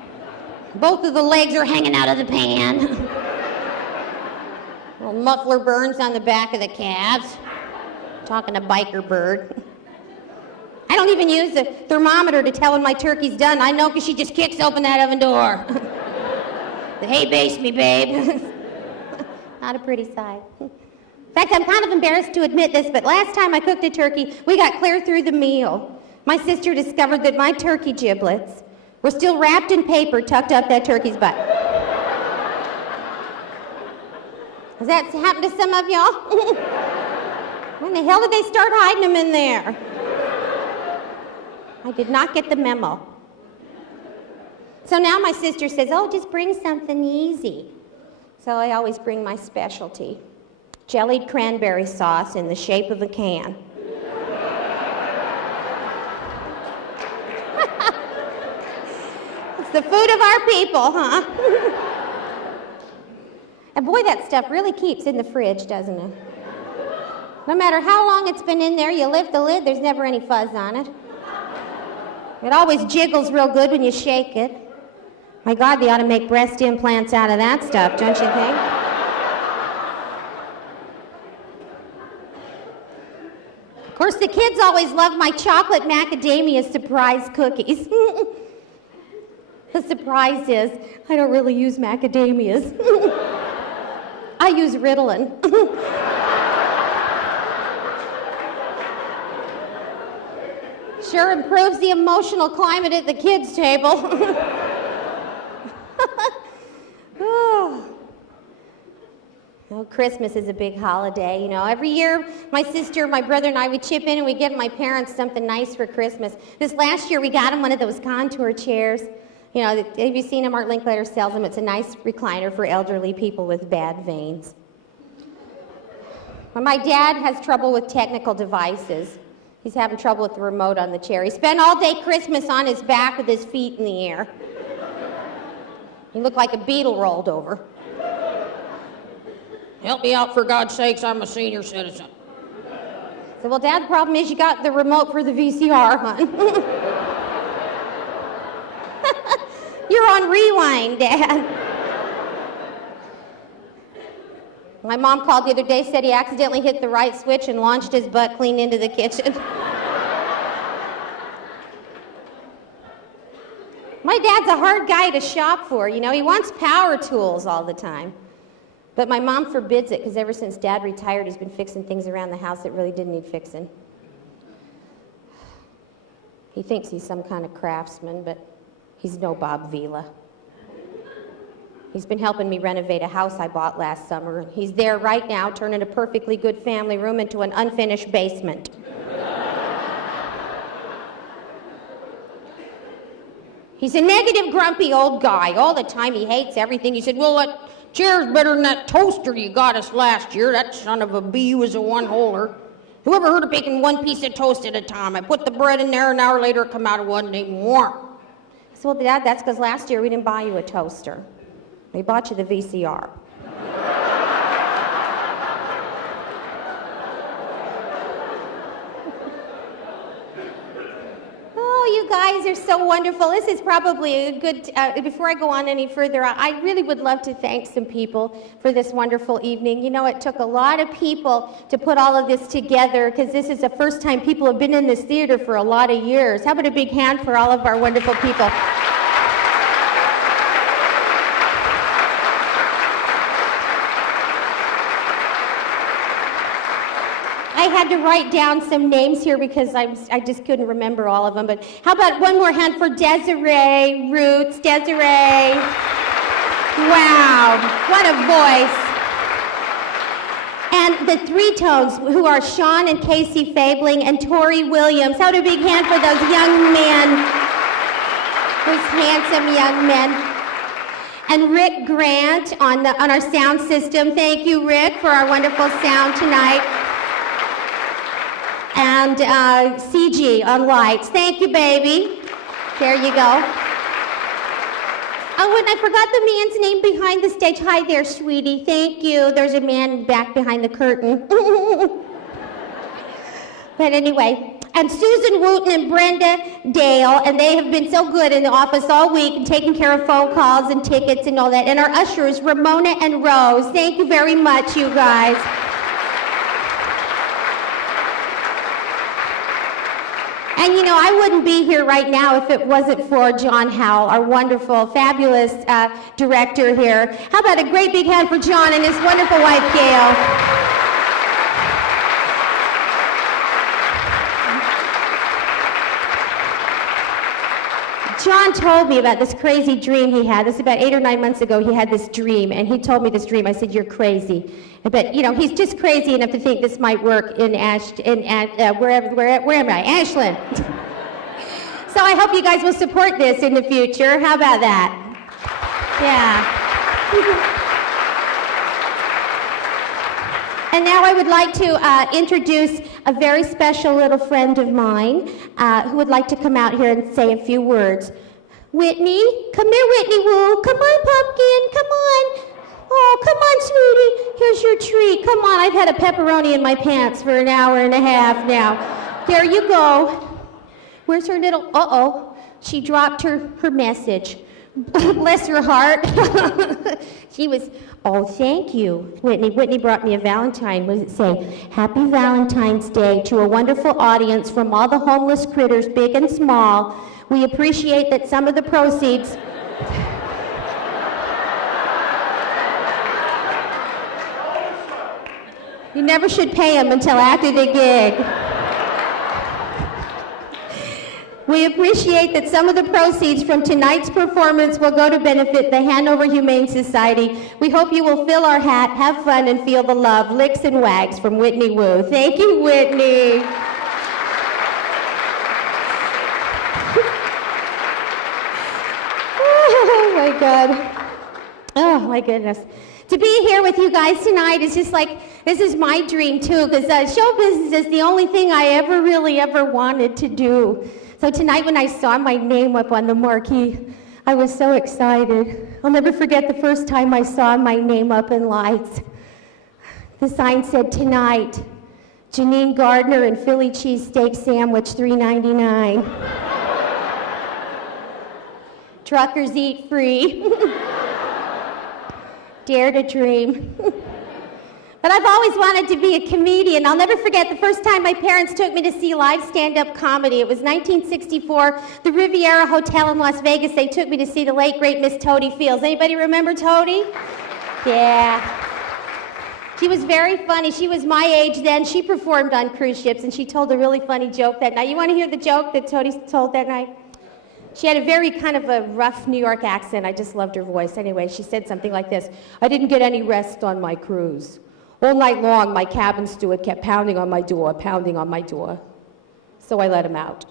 Both of the legs are hanging out of the pan. Little muffler burns on the back of the calves. Talking to biker bird. I don't even use the thermometer to tell when my turkey's done. I know because she just kicks open that oven door. Hey, baste me, babe. Not a pretty sight. In fact, I'm kind of embarrassed to admit this, but last time I cooked a turkey, we got clear through the meal. My sister discovered that my turkey giblets were still wrapped in paper tucked up that turkey's butt. Has that happened to some of y'all? When the hell did they start hiding them in there? I did not get the memo. So now my sister says, oh, just bring something easy. So I always bring my specialty, jellied cranberry sauce in the shape of a can. It's the food of our people, huh? And boy, that stuff really keeps in the fridge, doesn't it? No matter how long it's been in there, you lift the lid, there's never any fuzz on it. It always jiggles real good when you shake it. My God, they ought to make breast implants out of that stuff, don't you think? Of course, the kids always love my chocolate macadamia surprise cookies. The surprise is, I don't really use macadamias. I use Ritalin. Sure improves the emotional climate at the kids' table. Oh, Christmas is a big holiday, you know. Every year, my sister, my brother, and I, we chip in and we get my parents something nice for Christmas. This last year, we got them one of those contour chairs. You know, have you seen them? Art Linklater sells them. It's a nice recliner for elderly people with bad veins. When my dad has trouble with technical devices, he's having trouble with the remote on the chair. He spent all day Christmas on his back with his feet in the air. He looked like a beetle rolled over. Help me out, for God's sakes, I'm a senior citizen. I said, well, Dad, the problem is you got the remote for the VCR, hon. You're on rewind, Dad. My mom called the other day, said he accidentally hit the right switch and launched his butt clean into the kitchen. my dad's a hard guy to shop for. You know, he wants power tools all the time. But my mom forbids it because ever since Dad retired, he's been fixing things around the house that really didn't need fixing. He thinks he's some kind of craftsman, but he's no Bob Vila. He's been helping me renovate a house I bought last summer, and he's there right now turning a perfectly good family room into an unfinished basement. He's a negative, grumpy old guy. All the time he hates everything. He said, well, that chair's better than that toaster you got us last year. That son of a bee was a one-holer. Who ever heard of baking one piece of toast at a time? I put the bread in there, an hour later it come out, it wasn't even warm. I said, well, Dad, that's because last year we didn't buy you a toaster. We bought you the VCR. Oh, you guys are so wonderful. This is probably a good, before I go on any further, I really would love to thank some people for this wonderful evening. You know, it took a lot of people to put all of this together because this is the first time people have been in this theater for a lot of years. How about a big hand for all of our wonderful people? I had to write down some names here because I just couldn't remember all of them. But how about one more hand for Desiree Roots? Desiree. Wow, what a voice. And the Three Tones, who are Sean and Casey Fabling and Tori Williams. How about a big hand for those young men, those handsome young men. And Rick Grant on our sound system. Thank you, Rick, for our wonderful sound tonight. And CG on lights. Thank you, baby. There you go. Oh, and I forgot the man's name behind the stage. Hi there, sweetie. Thank you. There's a man back behind the curtain. But anyway, and Susan Wooten and Brenda Dale, and they have been so good in the office all week and taking care of phone calls and tickets and all that. And our ushers, Ramona and Rose. Thank you very much, you guys. And you know, I wouldn't be here right now if it wasn't for John Howell, our wonderful, fabulous director here. How about a great big hand for John and his wonderful wife, Gail. John told me about this crazy dream he had. This is about 8 or 9 months ago. He had this dream, and he told me this dream. I said, "You're crazy." But you know, he's just crazy enough to think this might work in where am I? Ashland. So I hope you guys will support this in the future. How about that? Yeah. And now I would like to introduce a very special little friend of mine who would like to come out here and say a few words. Whitney, come here, Whitney Woo. Come on, pumpkin, come on. Oh, come on, sweetie. Here's your treat. Come on, I've had a pepperoni in my pants for an hour and a half now. There you go. Where's her little, she dropped her message. Bless her heart. She was, oh, thank you, Whitney. Whitney brought me a Valentine. What does it say? Happy Valentine's Day to a wonderful audience from all the homeless critters, big and small. We appreciate that some of the proceeds... You never should pay them until after the gig. We appreciate that some of the proceeds from tonight's performance will go to benefit the Hanover Humane Society. We hope you will fill our hat, have fun, and feel the love. Licks and wags from Whitney Woo. Thank you, Whitney. Oh, my God. Oh, my goodness. To be here with you guys tonight is just like, this is my dream, too, because show business is the only thing I ever wanted to do. So tonight when I saw my name up on the marquee, I was so excited. I'll never forget the first time I saw my name up in lights. The sign said, tonight, Janine Gardner and Philly cheesesteak sandwich, $3.99. Truckers eat free. Dare to dream. But I've always wanted to be a comedian. I'll never forget the first time my parents took me to see live stand-up comedy. It was 1964, the Riviera Hotel in Las Vegas. They took me to see the late, great Miss Toady Fields. Anybody remember Toady? Yeah. She was very funny. She was my age then. She performed on cruise ships, and she told a really funny joke that night. You want to hear the joke that Toady told that night? She had a very kind of a rough New York accent. I just loved her voice. Anyway, she said something like this: I didn't get any rest on my cruise. All night long, my cabin steward kept pounding on my door, pounding on my door. So I let him out.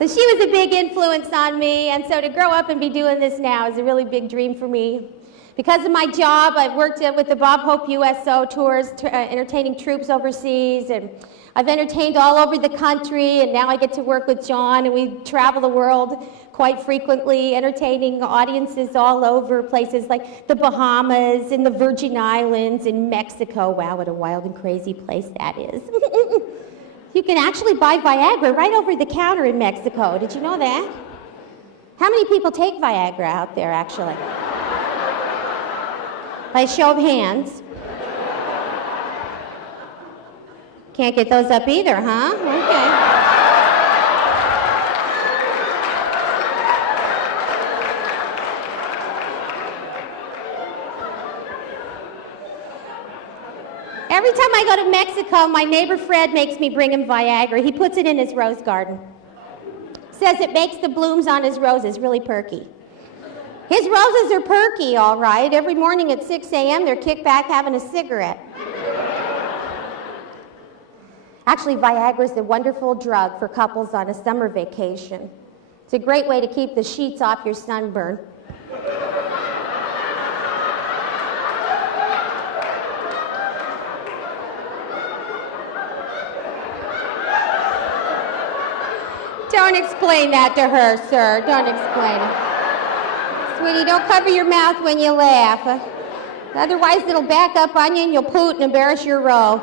So she was a big influence on me, and so to grow up and be doing this now is a really big dream for me. Because of my job, I've worked with the Bob Hope USO tours, entertaining troops overseas, and I've entertained all over the country, and now I get to work with John, and we travel the world quite frequently, entertaining audiences all over places like the Bahamas and the Virgin Islands and Mexico. Wow, what a wild and crazy place that is. You can actually buy Viagra right over the counter in Mexico. Did you know that? How many people take Viagra out there, actually? By a show of hands. Can't get those up either, huh? Okay. Every time I go to Mexico, my neighbor Fred makes me bring him Viagra. He puts it in his rose garden. Says it makes the blooms on his roses really perky. His roses are perky, all right. Every morning at 6 a.m., they're kicked back having a cigarette. Actually, Viagra is a wonderful drug for couples on a summer vacation. It's a great way to keep the sheets off your sunburn. Don't explain that to her, sir. Don't explain it. Sweetie, don't cover your mouth when you laugh. Otherwise, it'll back up on you and you'll poot and embarrass your row.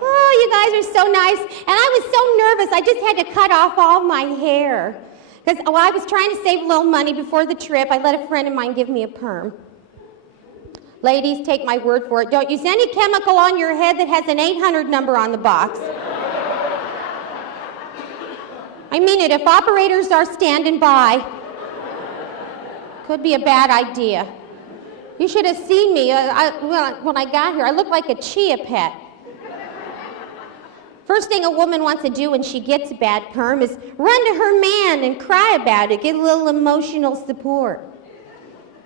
Oh, you guys are so nice. And I was so nervous, I just had to cut off all my hair. Because I was trying to save a little money before the trip. I let a friend of mine give me a perm. Ladies, take my word for it. Don't use any chemical on your head that has an 800 number on the box. I mean it, if operators are standing by, could be a bad idea. You should have seen me when I got here. I looked like a chia pet. First thing a woman wants to do when she gets a bad perm is run to her man and cry about it, get a little emotional support.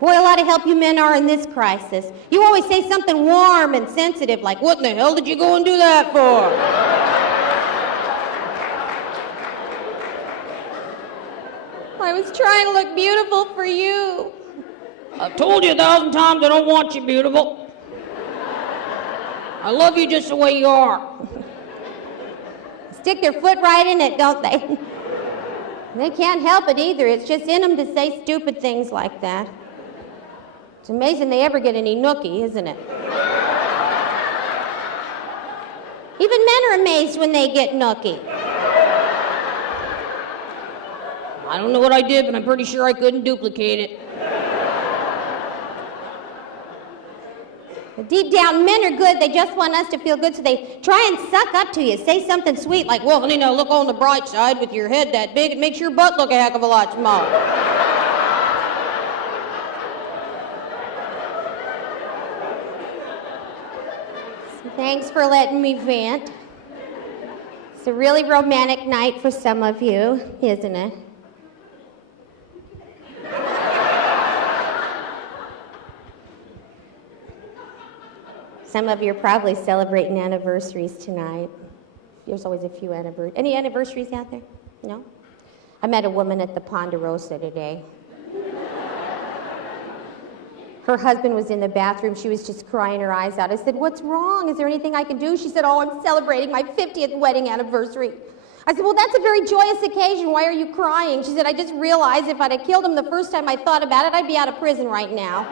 Boy, a lot of help you men are in this crisis. You always say something warm and sensitive, like, what in the hell did you go and do that for? I was trying to look beautiful for you. I've told you 1,000 times I don't want you beautiful. I love you just the way you are. Stick their foot right in it, don't they? They can't help it either. It's just in them to say stupid things like that. It's amazing they ever get any nookie, isn't it? Even men are amazed when they get nookie. I don't know what I did, but I'm pretty sure I couldn't duplicate it. But deep down, men are good. They just want us to feel good, so they try and suck up to you. Say something sweet like, well, honey, now look on the bright side. With your head that big, it makes your butt look a heck of a lot smaller. Thanks for letting me vent. It's a really romantic night for some of you, isn't it? Some of you are probably celebrating anniversaries tonight. There's always a few anniversaries. Any anniversaries out there? No? I met a woman at the Ponderosa today. Her husband was in the bathroom. She was just crying her eyes out. I said, what's wrong? Is there anything I can do? She said, oh, I'm celebrating my 50th wedding anniversary. I said, well, that's a very joyous occasion. Why are you crying? She said, I just realized if I'd have killed him the first time I thought about it, I'd be out of prison right now.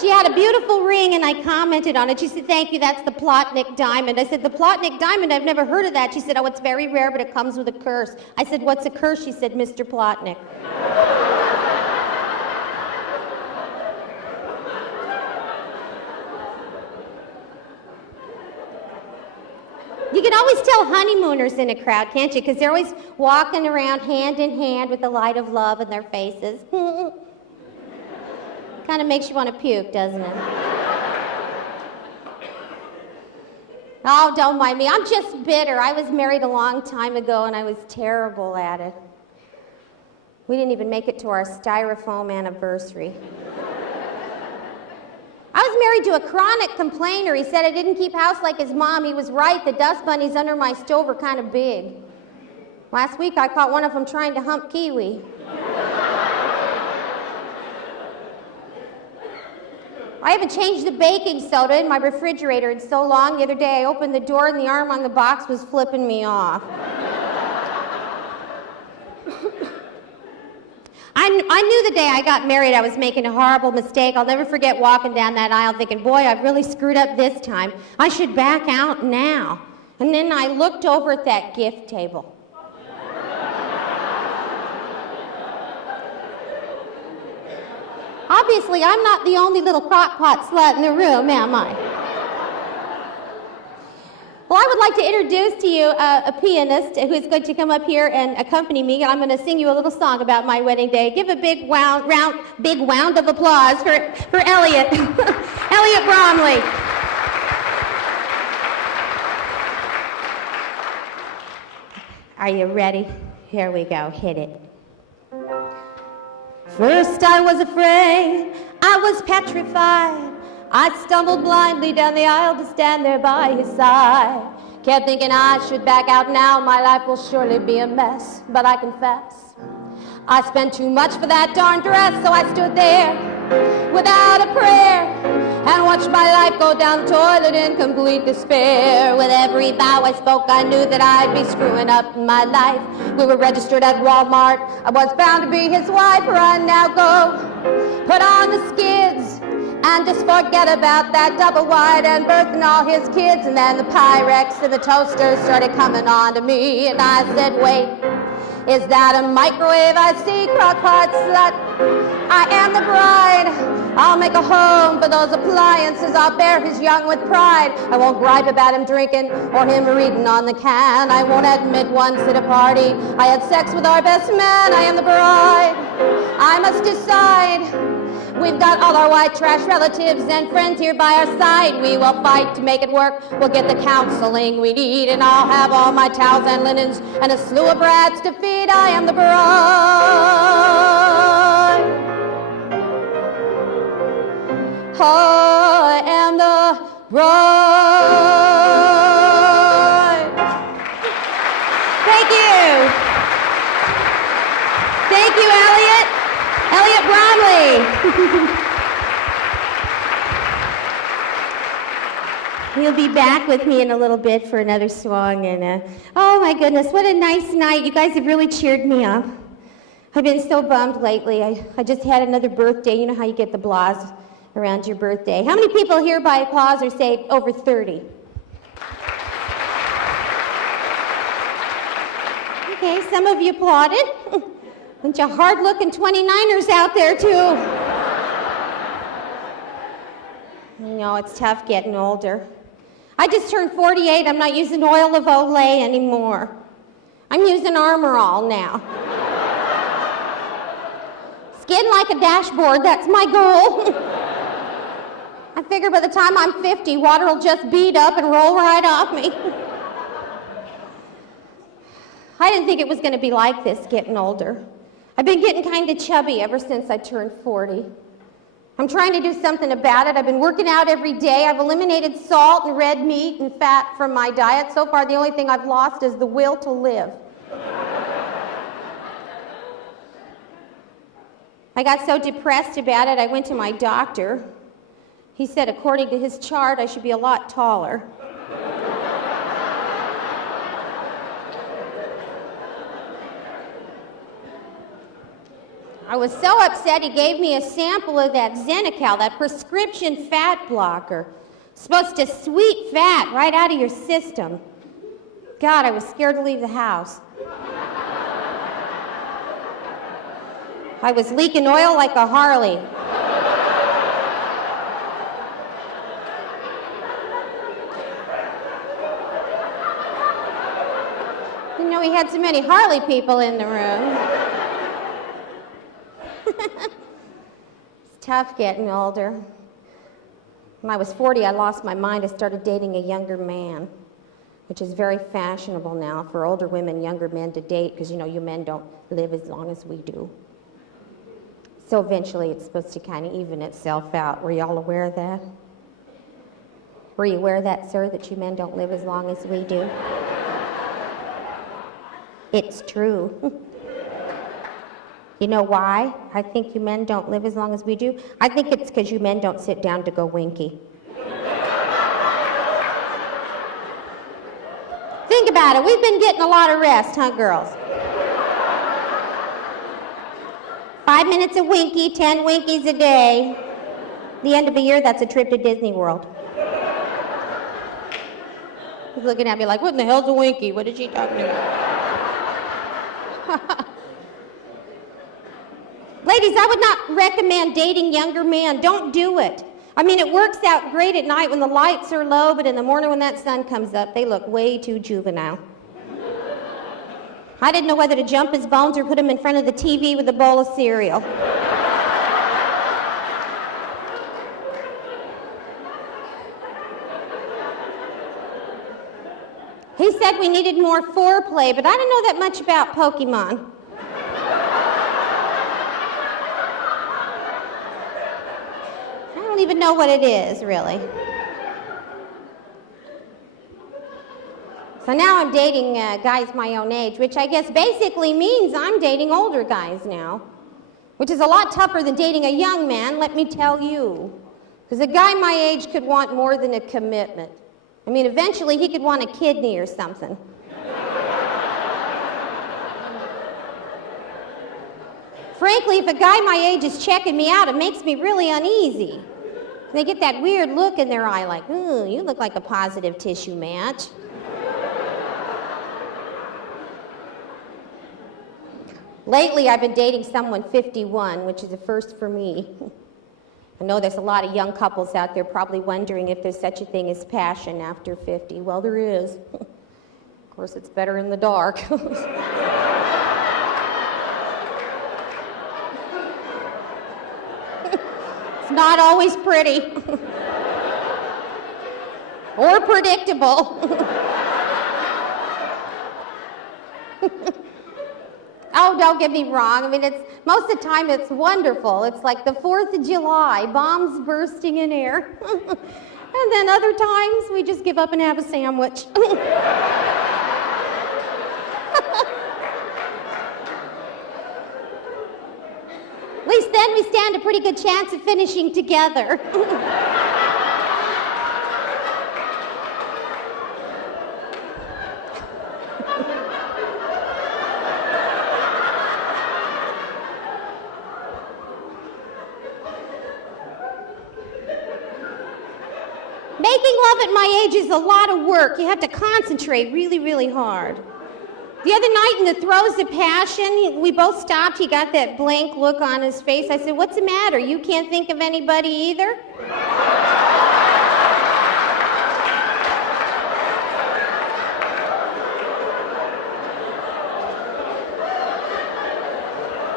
She had a beautiful ring, and I commented on it. She said, thank you, that's the Plotnik diamond. I said, the Plotnik diamond, I've never heard of that. She said, oh, it's very rare, but it comes with a curse. I said, what's a curse? She said, Mr. Plotnik. You can always tell honeymooners in a crowd, can't you? Because they're always walking around hand in hand with the light of love in their faces. Kind of makes you want to puke, doesn't it? Oh, don't mind me. I'm just bitter. I was married a long time ago, and I was terrible at it. We didn't even make it to our styrofoam anniversary. I was married to a chronic complainer. He said I didn't keep house like his mom. He was right. The dust bunnies under my stove are kind of big. Last week, I caught one of them trying to hump Kiwi. I haven't changed the baking soda in my refrigerator in so long. The other day, I opened the door and the arm on the box was flipping me off. I knew the day I got married I was making a horrible mistake. I'll never forget walking down that aisle thinking, boy, I've really screwed up this time. I should back out now. And then I looked over at that gift table. Obviously, I'm not the only little crock-pot slut in the room, am I? Well, I would like to introduce to you a pianist who's going to come up here and accompany me. I'm going to sing you a little song about my wedding day. Give a big round of applause for Elliot. Elliot Bromley. Are you ready? Here we go. Hit it. First I was afraid, I was petrified. I stumbled blindly down the aisle to stand there by his side. Kept thinking I should back out now, my life will surely be a mess. But I confess, I spent too much for that darn dress, so I stood there without a prayer and watched my life go down the toilet in complete despair. With every vow I spoke, I knew that I'd be screwing up my life. We were registered at Walmart. I was bound to be his wife. Run now, go, put on the skids, and just forget about that double wide and birthing all his kids. And then the Pyrex and the toasters started coming on to me, and I said, wait, is that a microwave I see, crock-pot slut? I am the bride. I'll make a home for those appliances. I'll bear his young with pride. I won't gripe about him drinking or him reading on the can. I won't admit once at a party I had sex with our best man. I am the bride. I must decide. We've got all our white trash relatives and friends here by our side. We will fight to make it work. We'll get the counseling we need, and I'll have all my towels and linens and a slew of brats to feed. I am the bride. I am the bride. Thank you. Thank you, Elliot. Elliot Bromley. He'll be back with me in a little bit for another song. And oh my goodness, what a nice night. You guys have really cheered me up. I've been so bummed lately. I just had another birthday. You know how you get the blahs around your birthday. How many people here by applause are, say, over 30? Okay, some of you applauded. Bunch of hard-looking 29ers out there, too. You know, it's tough getting older. I just turned 48. I'm not using oil of Olay anymore. I'm using Armor All now. Skin like a dashboard, that's my goal. I figure by the time I'm 50, water will just bead up and roll right off me. I didn't think it was going to be like this getting older. I've been getting kind of chubby ever since I turned 40. I'm trying to do something about it. I've been working out every day. I've eliminated salt and red meat and fat from my diet. So far, the only thing I've lost is the will to live. I got so depressed about it, I went to my doctor. He said, according to his chart, I should be a lot taller. I was so upset he gave me a sample of that Xenical, that prescription fat blocker. Supposed to sweep fat right out of your system. God, I was scared to leave the house. I was leaking oil like a Harley. Didn't know we had so many Harley people in the room. It's tough getting older. When I was 40, I lost my mind. I started dating a younger man, which is very fashionable now for older women, younger men to date, because you men don't live as long as we do. So eventually it's supposed to kind of even itself out. Were you all aware of that? Were you aware of that, sir, that you men don't live as long as we do? It's true. You know why I think you men don't live as long as we do? I think it's because you men don't sit down to go winky. Think about it. We've been getting a lot of rest, huh, girls? 5 minutes a winky, 10 winkies a day. The end of the year, that's a trip to Disney World. He's looking at me like, what in the hell's a winky? What is she talking about? Ladies, I would not recommend dating younger men. Don't do it. I mean, it works out great at night when the lights are low, but in the morning when that sun comes up, they look way too juvenile. I didn't know whether to jump his bones or put him in front of the TV with a bowl of cereal. He said we needed more foreplay, but I didn't know that much about Pokemon. I don't even know what it is, really. So now I'm dating guys my own age, which I guess basically means I'm dating older guys now, which is a lot tougher than dating a young man, let me tell you. Because a guy my age could want more than a commitment. I mean, eventually he could want a kidney or something. Frankly, if a guy my age is checking me out, it makes me really uneasy. They get that weird look in their eye like, ooh, you look like a positive tissue match. Lately, I've been dating someone 51, which is a first for me. I know there's a lot of young couples out there probably wondering if there's such a thing as passion after 50. Well, there is. Of course, it's better in the dark. It's not always pretty. Or predictable. Oh, don't get me wrong. I mean, most of the time it's wonderful. It's like the 4th of July, bombs bursting in air. And then other times we just give up and have a sandwich. At least then we stand a pretty good chance of finishing together. Making love at my age is a lot of work. You have to concentrate really, really hard. The other night in the throes of passion, we both stopped. He got that blank look on his face. I said, what's the matter? You can't think of anybody either?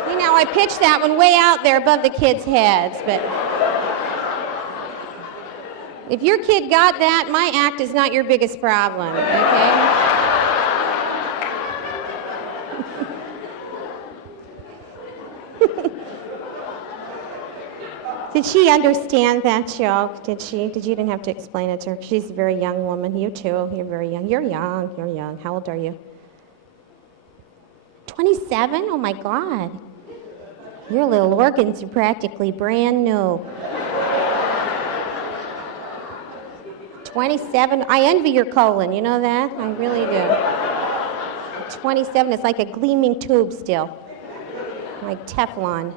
You know, I pitched that one way out there above the kids' heads, but if your kid got that, my act is not your biggest problem, okay? Did she understand that joke? Did she? You didn't have to explain it to her. She's a very young woman. You too. You're very young. You're young. You're young. How old are you? 27? Oh my God. Your little organs are practically brand new. 27. I envy your colon. You know that? I really do. 27 is like a gleaming tube still. Like Teflon.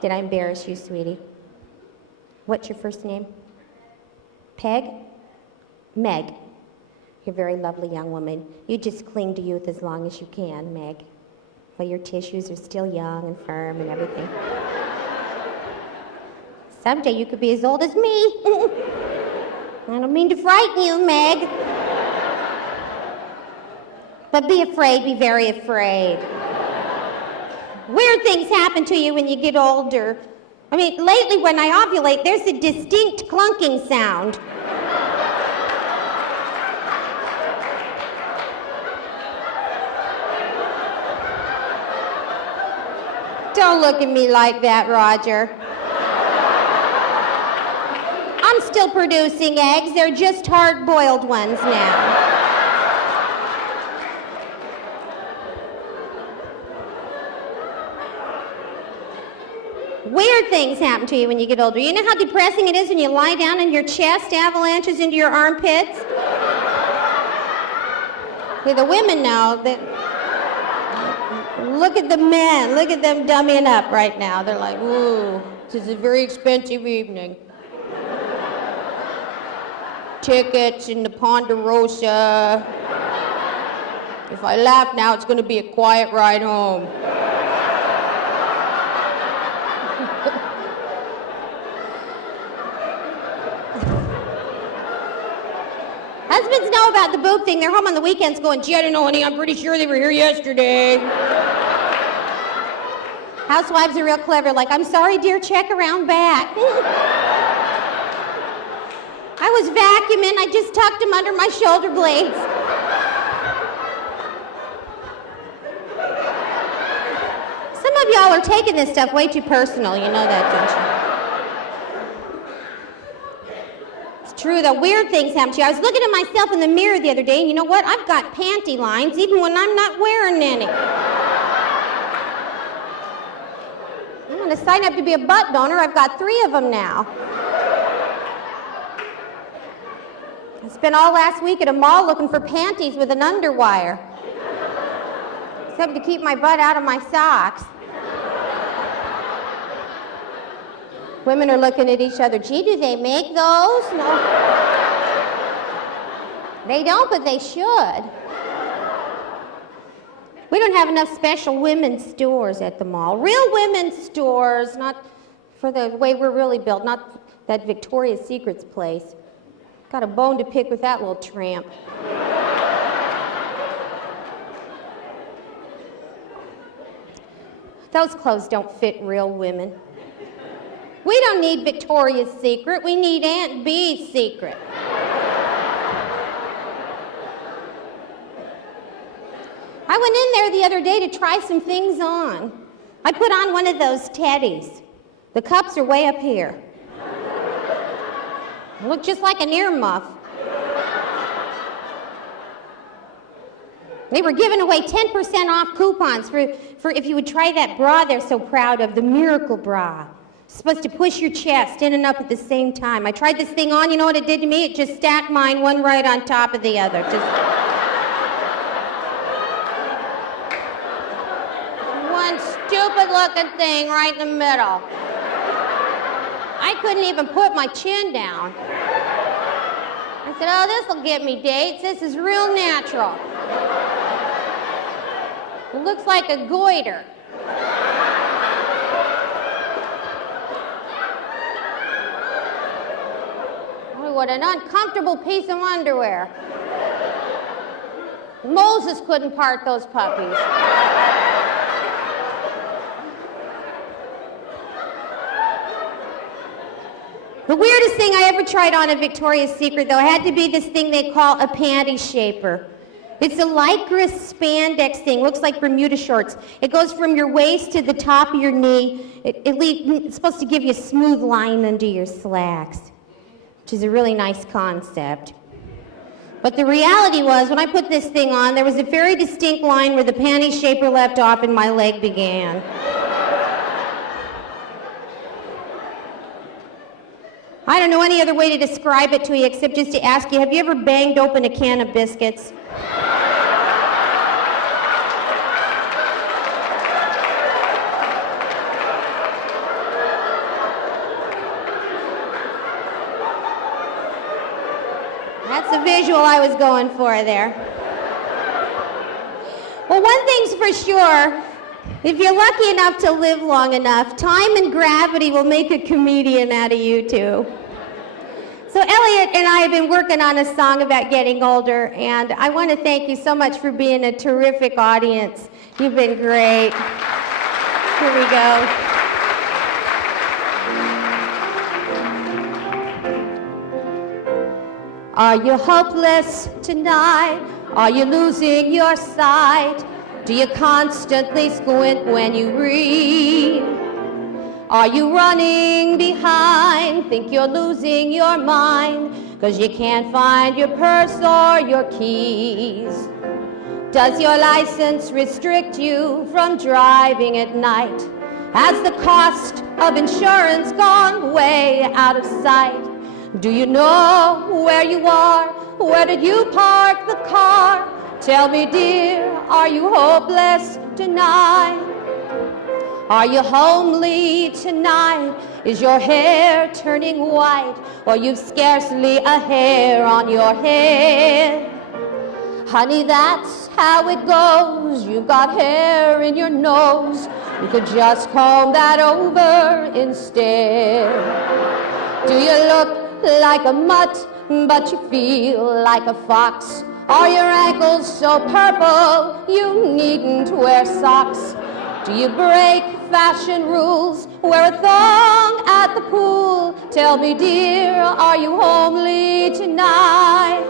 Did I embarrass you, sweetie? What's your first name? Peg? Meg. You're a very lovely young woman. You just cling to youth as long as you can, Meg. While your tissues are still young and firm and everything. Someday you could be as old as me. I don't mean to frighten you, Meg. But be afraid, be very afraid. Weird things happen to you when you get older. I mean, lately when I ovulate, there's a distinct clunking sound. Don't look at me like that, Roger. I'm still producing eggs. They're just hard-boiled ones now. Weird things happen to you when you get older. You know how depressing it is when you lie down and your chest avalanches into your armpits? Yeah, the women know that. Look at the men. Look at them dummying up right now. They're like, ooh, this is a very expensive evening. Tickets in the Ponderosa. If I laugh now, it's going to be a quiet ride home. Husbands know about the boob thing. They're home on the weekends going, gee, I don't know, honey. I'm pretty sure they were here yesterday. Housewives are real clever. Like, I'm sorry, dear, check around back. I was vacuuming. I just tucked them under my shoulder blades. Some of y'all are taking this stuff way too personal. You know that, don't you? True, the weird things happen to you. I was looking at myself in the mirror the other day, and you know what? I've got panty lines even when I'm not wearing any. I'm going to sign up to be a butt donor. I've got 3 of them now. I spent all last week at a mall looking for panties with an underwire. Except to keep my butt out of my socks. Women are looking at each other. Gee, do they make those? No. They don't, but they should. We don't have enough special women's stores at the mall. Real women's stores, not for the way we're really built, not that Victoria's Secret's place. Got a bone to pick with that little tramp. Those clothes don't fit real women. We don't need Victoria's Secret. We need Aunt Bee's secret. I went in there the other day to try some things on. I put on one of those teddies. The cups are way up here. Look just like an earmuff. They were giving away 10% off coupons for if you would try that bra they're so proud of, the Miracle Bra. It's supposed to push your chest in and up at the same time. I tried this thing on, you know what it did to me? It just stacked mine one right on top of the other. Just one stupid looking thing right in the middle. I couldn't even put my chin down. I said, oh, this will get me dates. This is real natural. It looks like a goiter. What an uncomfortable piece of underwear. Moses couldn't part those puppies. The weirdest thing I ever tried on at Victoria's Secret, though, had to be this thing they call a panty shaper. It's a lycra spandex thing. Looks like Bermuda shorts. It goes from your waist to the top of your knee. It's supposed to give you a smooth line under your slacks, which is a really nice concept. But the reality was, when I put this thing on, there was a very distinct line where the panty shaper left off and my leg began. I don't know any other way to describe it to you except just to ask you, have you ever banged open a can of biscuits? That's the visual I was going for there. Well, one thing's for sure. If you're lucky enough to live long enough, time and gravity will make a comedian out of you too. So Elliot and I have been working on a song about getting older, and I want to thank you so much for being a terrific audience. You've been great. Here we go. Are you hopeless tonight? Are you losing your sight? Do you constantly squint when you read? Are you running behind? Think you're losing your mind? 'Cause you can't find your purse or your keys. Does your license restrict you from driving at night? Has the cost of insurance gone way out of sight? Do you know where you are? Where did you park the car? Tell me, dear, are you hopeless tonight? Are you homely tonight? Is your hair turning white? Or you've scarcely a hair on your head? Honey, that's how it goes. You've got hair in your nose. You could just comb that over instead. Do you look like a mutt, but you feel like a fox? Are your ankles so purple you needn't wear socks? Do you break fashion rules? Wear a thong at the pool? Tell me, dear, are you homely tonight?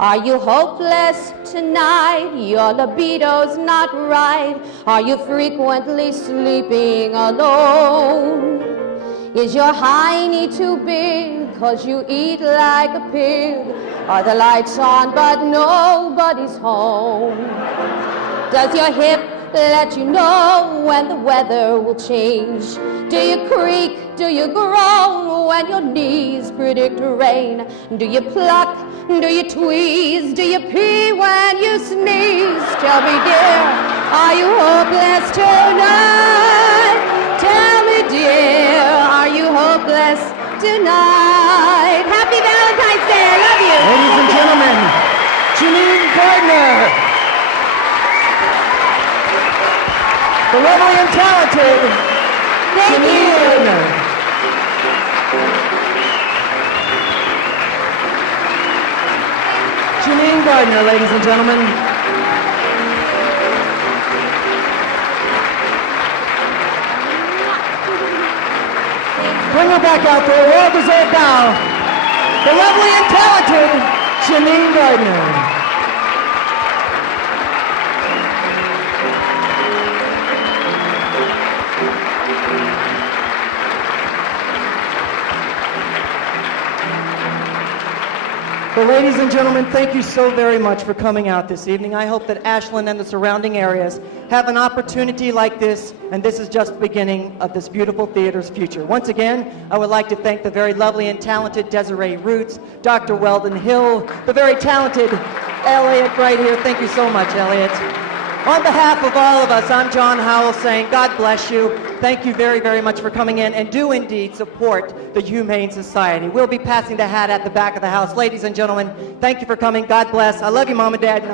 Are you hopeless tonight? Your libido's not right. Are you frequently sleeping alone? Is your hiney too big 'cause you eat like a pig? Are the lights on but nobody's home? Does your hip let you know when the weather will change? Do you creak? Do you groan when your knees predict rain? Do you pluck? Do you tweeze? Do you pee when you sneeze? Tell me, dear, are you hopeless tonight? Tell me, dear, are you hopeless tonight? Happy Valentine's Day. I love you. Ladies and gentlemen, Janine Gardner, the lovely and talented Janine Gardner. Janine Gardner, ladies and gentlemen. Bring her back out for a well-deserved bow. The lovely and talented Janine Gardner. Well, ladies and gentlemen, thank you so very much for coming out this evening. I hope that Ashland and the surrounding areas have an opportunity like this, and this is just the beginning of this beautiful theater's future. Once again, I would like to thank the very lovely and talented Desiree Roots, Dr. Weldon Hill, the very talented Elliot right here. Thank you so much, Elliot. On behalf of all of us, I'm John Howell saying God bless you. Thank you very, very much for coming in, and do indeed support the Humane Society. We'll be passing the hat at the back of the house. Ladies and gentlemen, thank you for coming. God bless. I love you, Mom and Dad.